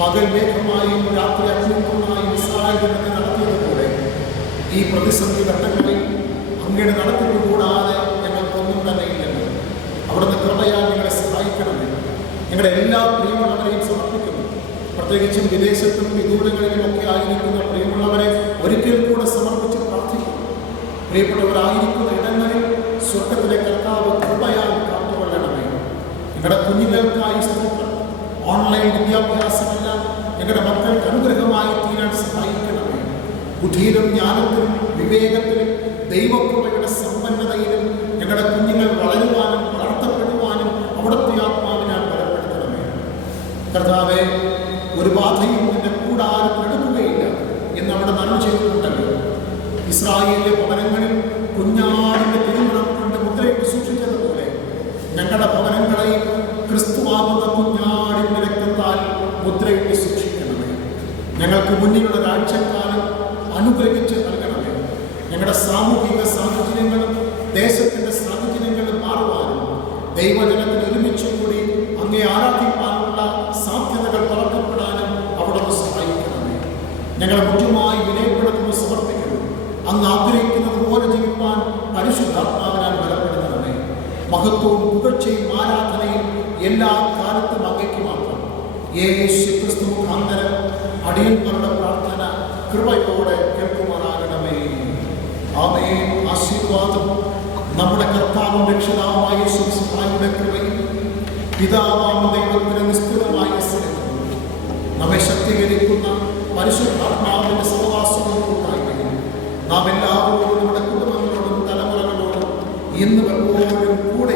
പകൽ മേഘമായും രാത്രി അഗ്നിയുമായും ഇസ്രായേലിനെ നടത്തിയതുപോലെ ഈ പ്രതിസന്ധി ഘട്ടങ്ങളിൽ അങ്ങയുടെ നടത്തിപ്പ് കൂടാതെ ഞങ്ങൾക്കൊന്നും തന്നെ ഇല്ലല്ലോ. അവിടുന്ന് കൃപയാൽ ഞങ്ങളെ സഹായിക്കണമേ. ഞങ്ങളുടെ എല്ലാ പ്രിയമുള്ളവരെയും സമർപ്പിക്കുന്നു. പ്രത്യേകിച്ചും വിദേശത്തും വിദൂരങ്ങളിലുമൊക്കെ ആയിരിക്കുന്ന പ്രിയമുള്ളവരെ ഒരിക്കൽ കൂടെ സമർപ്പിച്ച് പ്രാർത്ഥിക്കുന്നു. പ്രിയപ്പെട്ടവരായിരിക്കുന്ന ഇടങ്ങളിൽ സ്വർഗത്തിലെ കർത്താവ് കൃപയാൽ കാത്തുകൊള്ളണമേ. ഞങ്ങളുടെ കുഞ്ഞുങ്ങൾക്കായി സ്തോത്രം. ഓൺലൈൻ വിദ്യാഭ്യാസമെല്ലാം ഞങ്ങളുടെ മക്കൾക്ക് അനുഗ്രഹമായി തീരാൻ സഹായിക്കണമേ. ബുദ്ധിയിലും ജ്ഞാനത്തിലും വിവേകത്തിലും ദൈവകൃപയുടെ സമ്പന്നതയിലും ഞങ്ങളുടെ കുഞ്ഞുങ്ങൾ വളരുവാനും വളർത്തപ്പെടുവാനും അവിടുത്തെ ആത്മാവിനാൽ ബലപ്പെടുത്തണമേ. കർത്താവെ, ഒരു ബാധയും നിന്റെ കൂടാരം എടുക്കുകയില്ല എന്ന് അവിടെ നന്മ ചെയ്തിട്ടുണ്ടല്ലോ. ഇസ്രായേലിലെ ഭവനങ്ങളിൽ കുഞ്ഞാടിന്റെ തിരുമണം കൊണ്ട് മുദ്രയിട്ട് സൂക്ഷിച്ചതുപോലെ ഞങ്ങളുടെ ഭവനങ്ങളെയും ക്രിസ്തുവാകുന്ന കുഞ്ഞാടിന്റെ രക്തത്താൽ മുദ്രയിട്ട് സൂക്ഷിക്കണമേ. ഞങ്ങൾക്ക് മുന്നിലുള്ള കാഴ്ചക്കാലം അനുഗ്രഹിച്ച് നൽകണമേ. ഞങ്ങളുടെ സാമൂഹിക സാഹചര്യങ്ങളും ദേശത്തിന്റെ സാഹചര്യങ്ങളും മാറുവാനും ദൈവജനത്തിന് ഒരുമിച്ച് കൂടി അങ്ങേ ആരാധിക്കാനുള്ള സാധ്യതകൾ തുറക്കപ്പെടാനും അവിടുന്ന് സഹായിക്കണമേ. ഞങ്ങളെ മുറ്റുമായി വിനയപ്പെടുത്തുന്നു, സമർപ്പിക്കുന്നു. അങ്ങ് ആഗ്രഹിക്കുന്നത് പോലെ ജീവിക്കാൻ പരിശുദ്ധാത്മാവിനാൽ ബലപ്പെടുത്തണമേ. മഹത്വവും പുകഴ്ചയും ആരാധനയും എല്ലാ കാലത്തും അങ്ങേക്ക് മാത്രം. യേശു ക്രിസ്തു മുഖാന്തരം അടിയന്മാരുടെ പ്രാർത്ഥന കൃപയോടെ കേൾക്കുമാറാകണമേ. ആമേൻ. ആശീർവാദം നമ്മുടെ കർത്താവും രക്ഷിതാവുമായ യേശുക്രിസ്തുവിന്റെ കൃപയും പിതാവാം ദൈവത്തിന്റെ നിസ്തുലമായ സ്നേഹവും നമ്മെ ശക്തീകരിക്കുന്ന പരിശുദ്ധാത്മാവിന്റെ സഹവാസവും കൂട്ടായ്മയും നാം എല്ലാവരോടും നമ്മുടെ കുടുംബങ്ങളോടും തലമുറകളോടും ഇന്നും എപ്പോഴും കൂടെ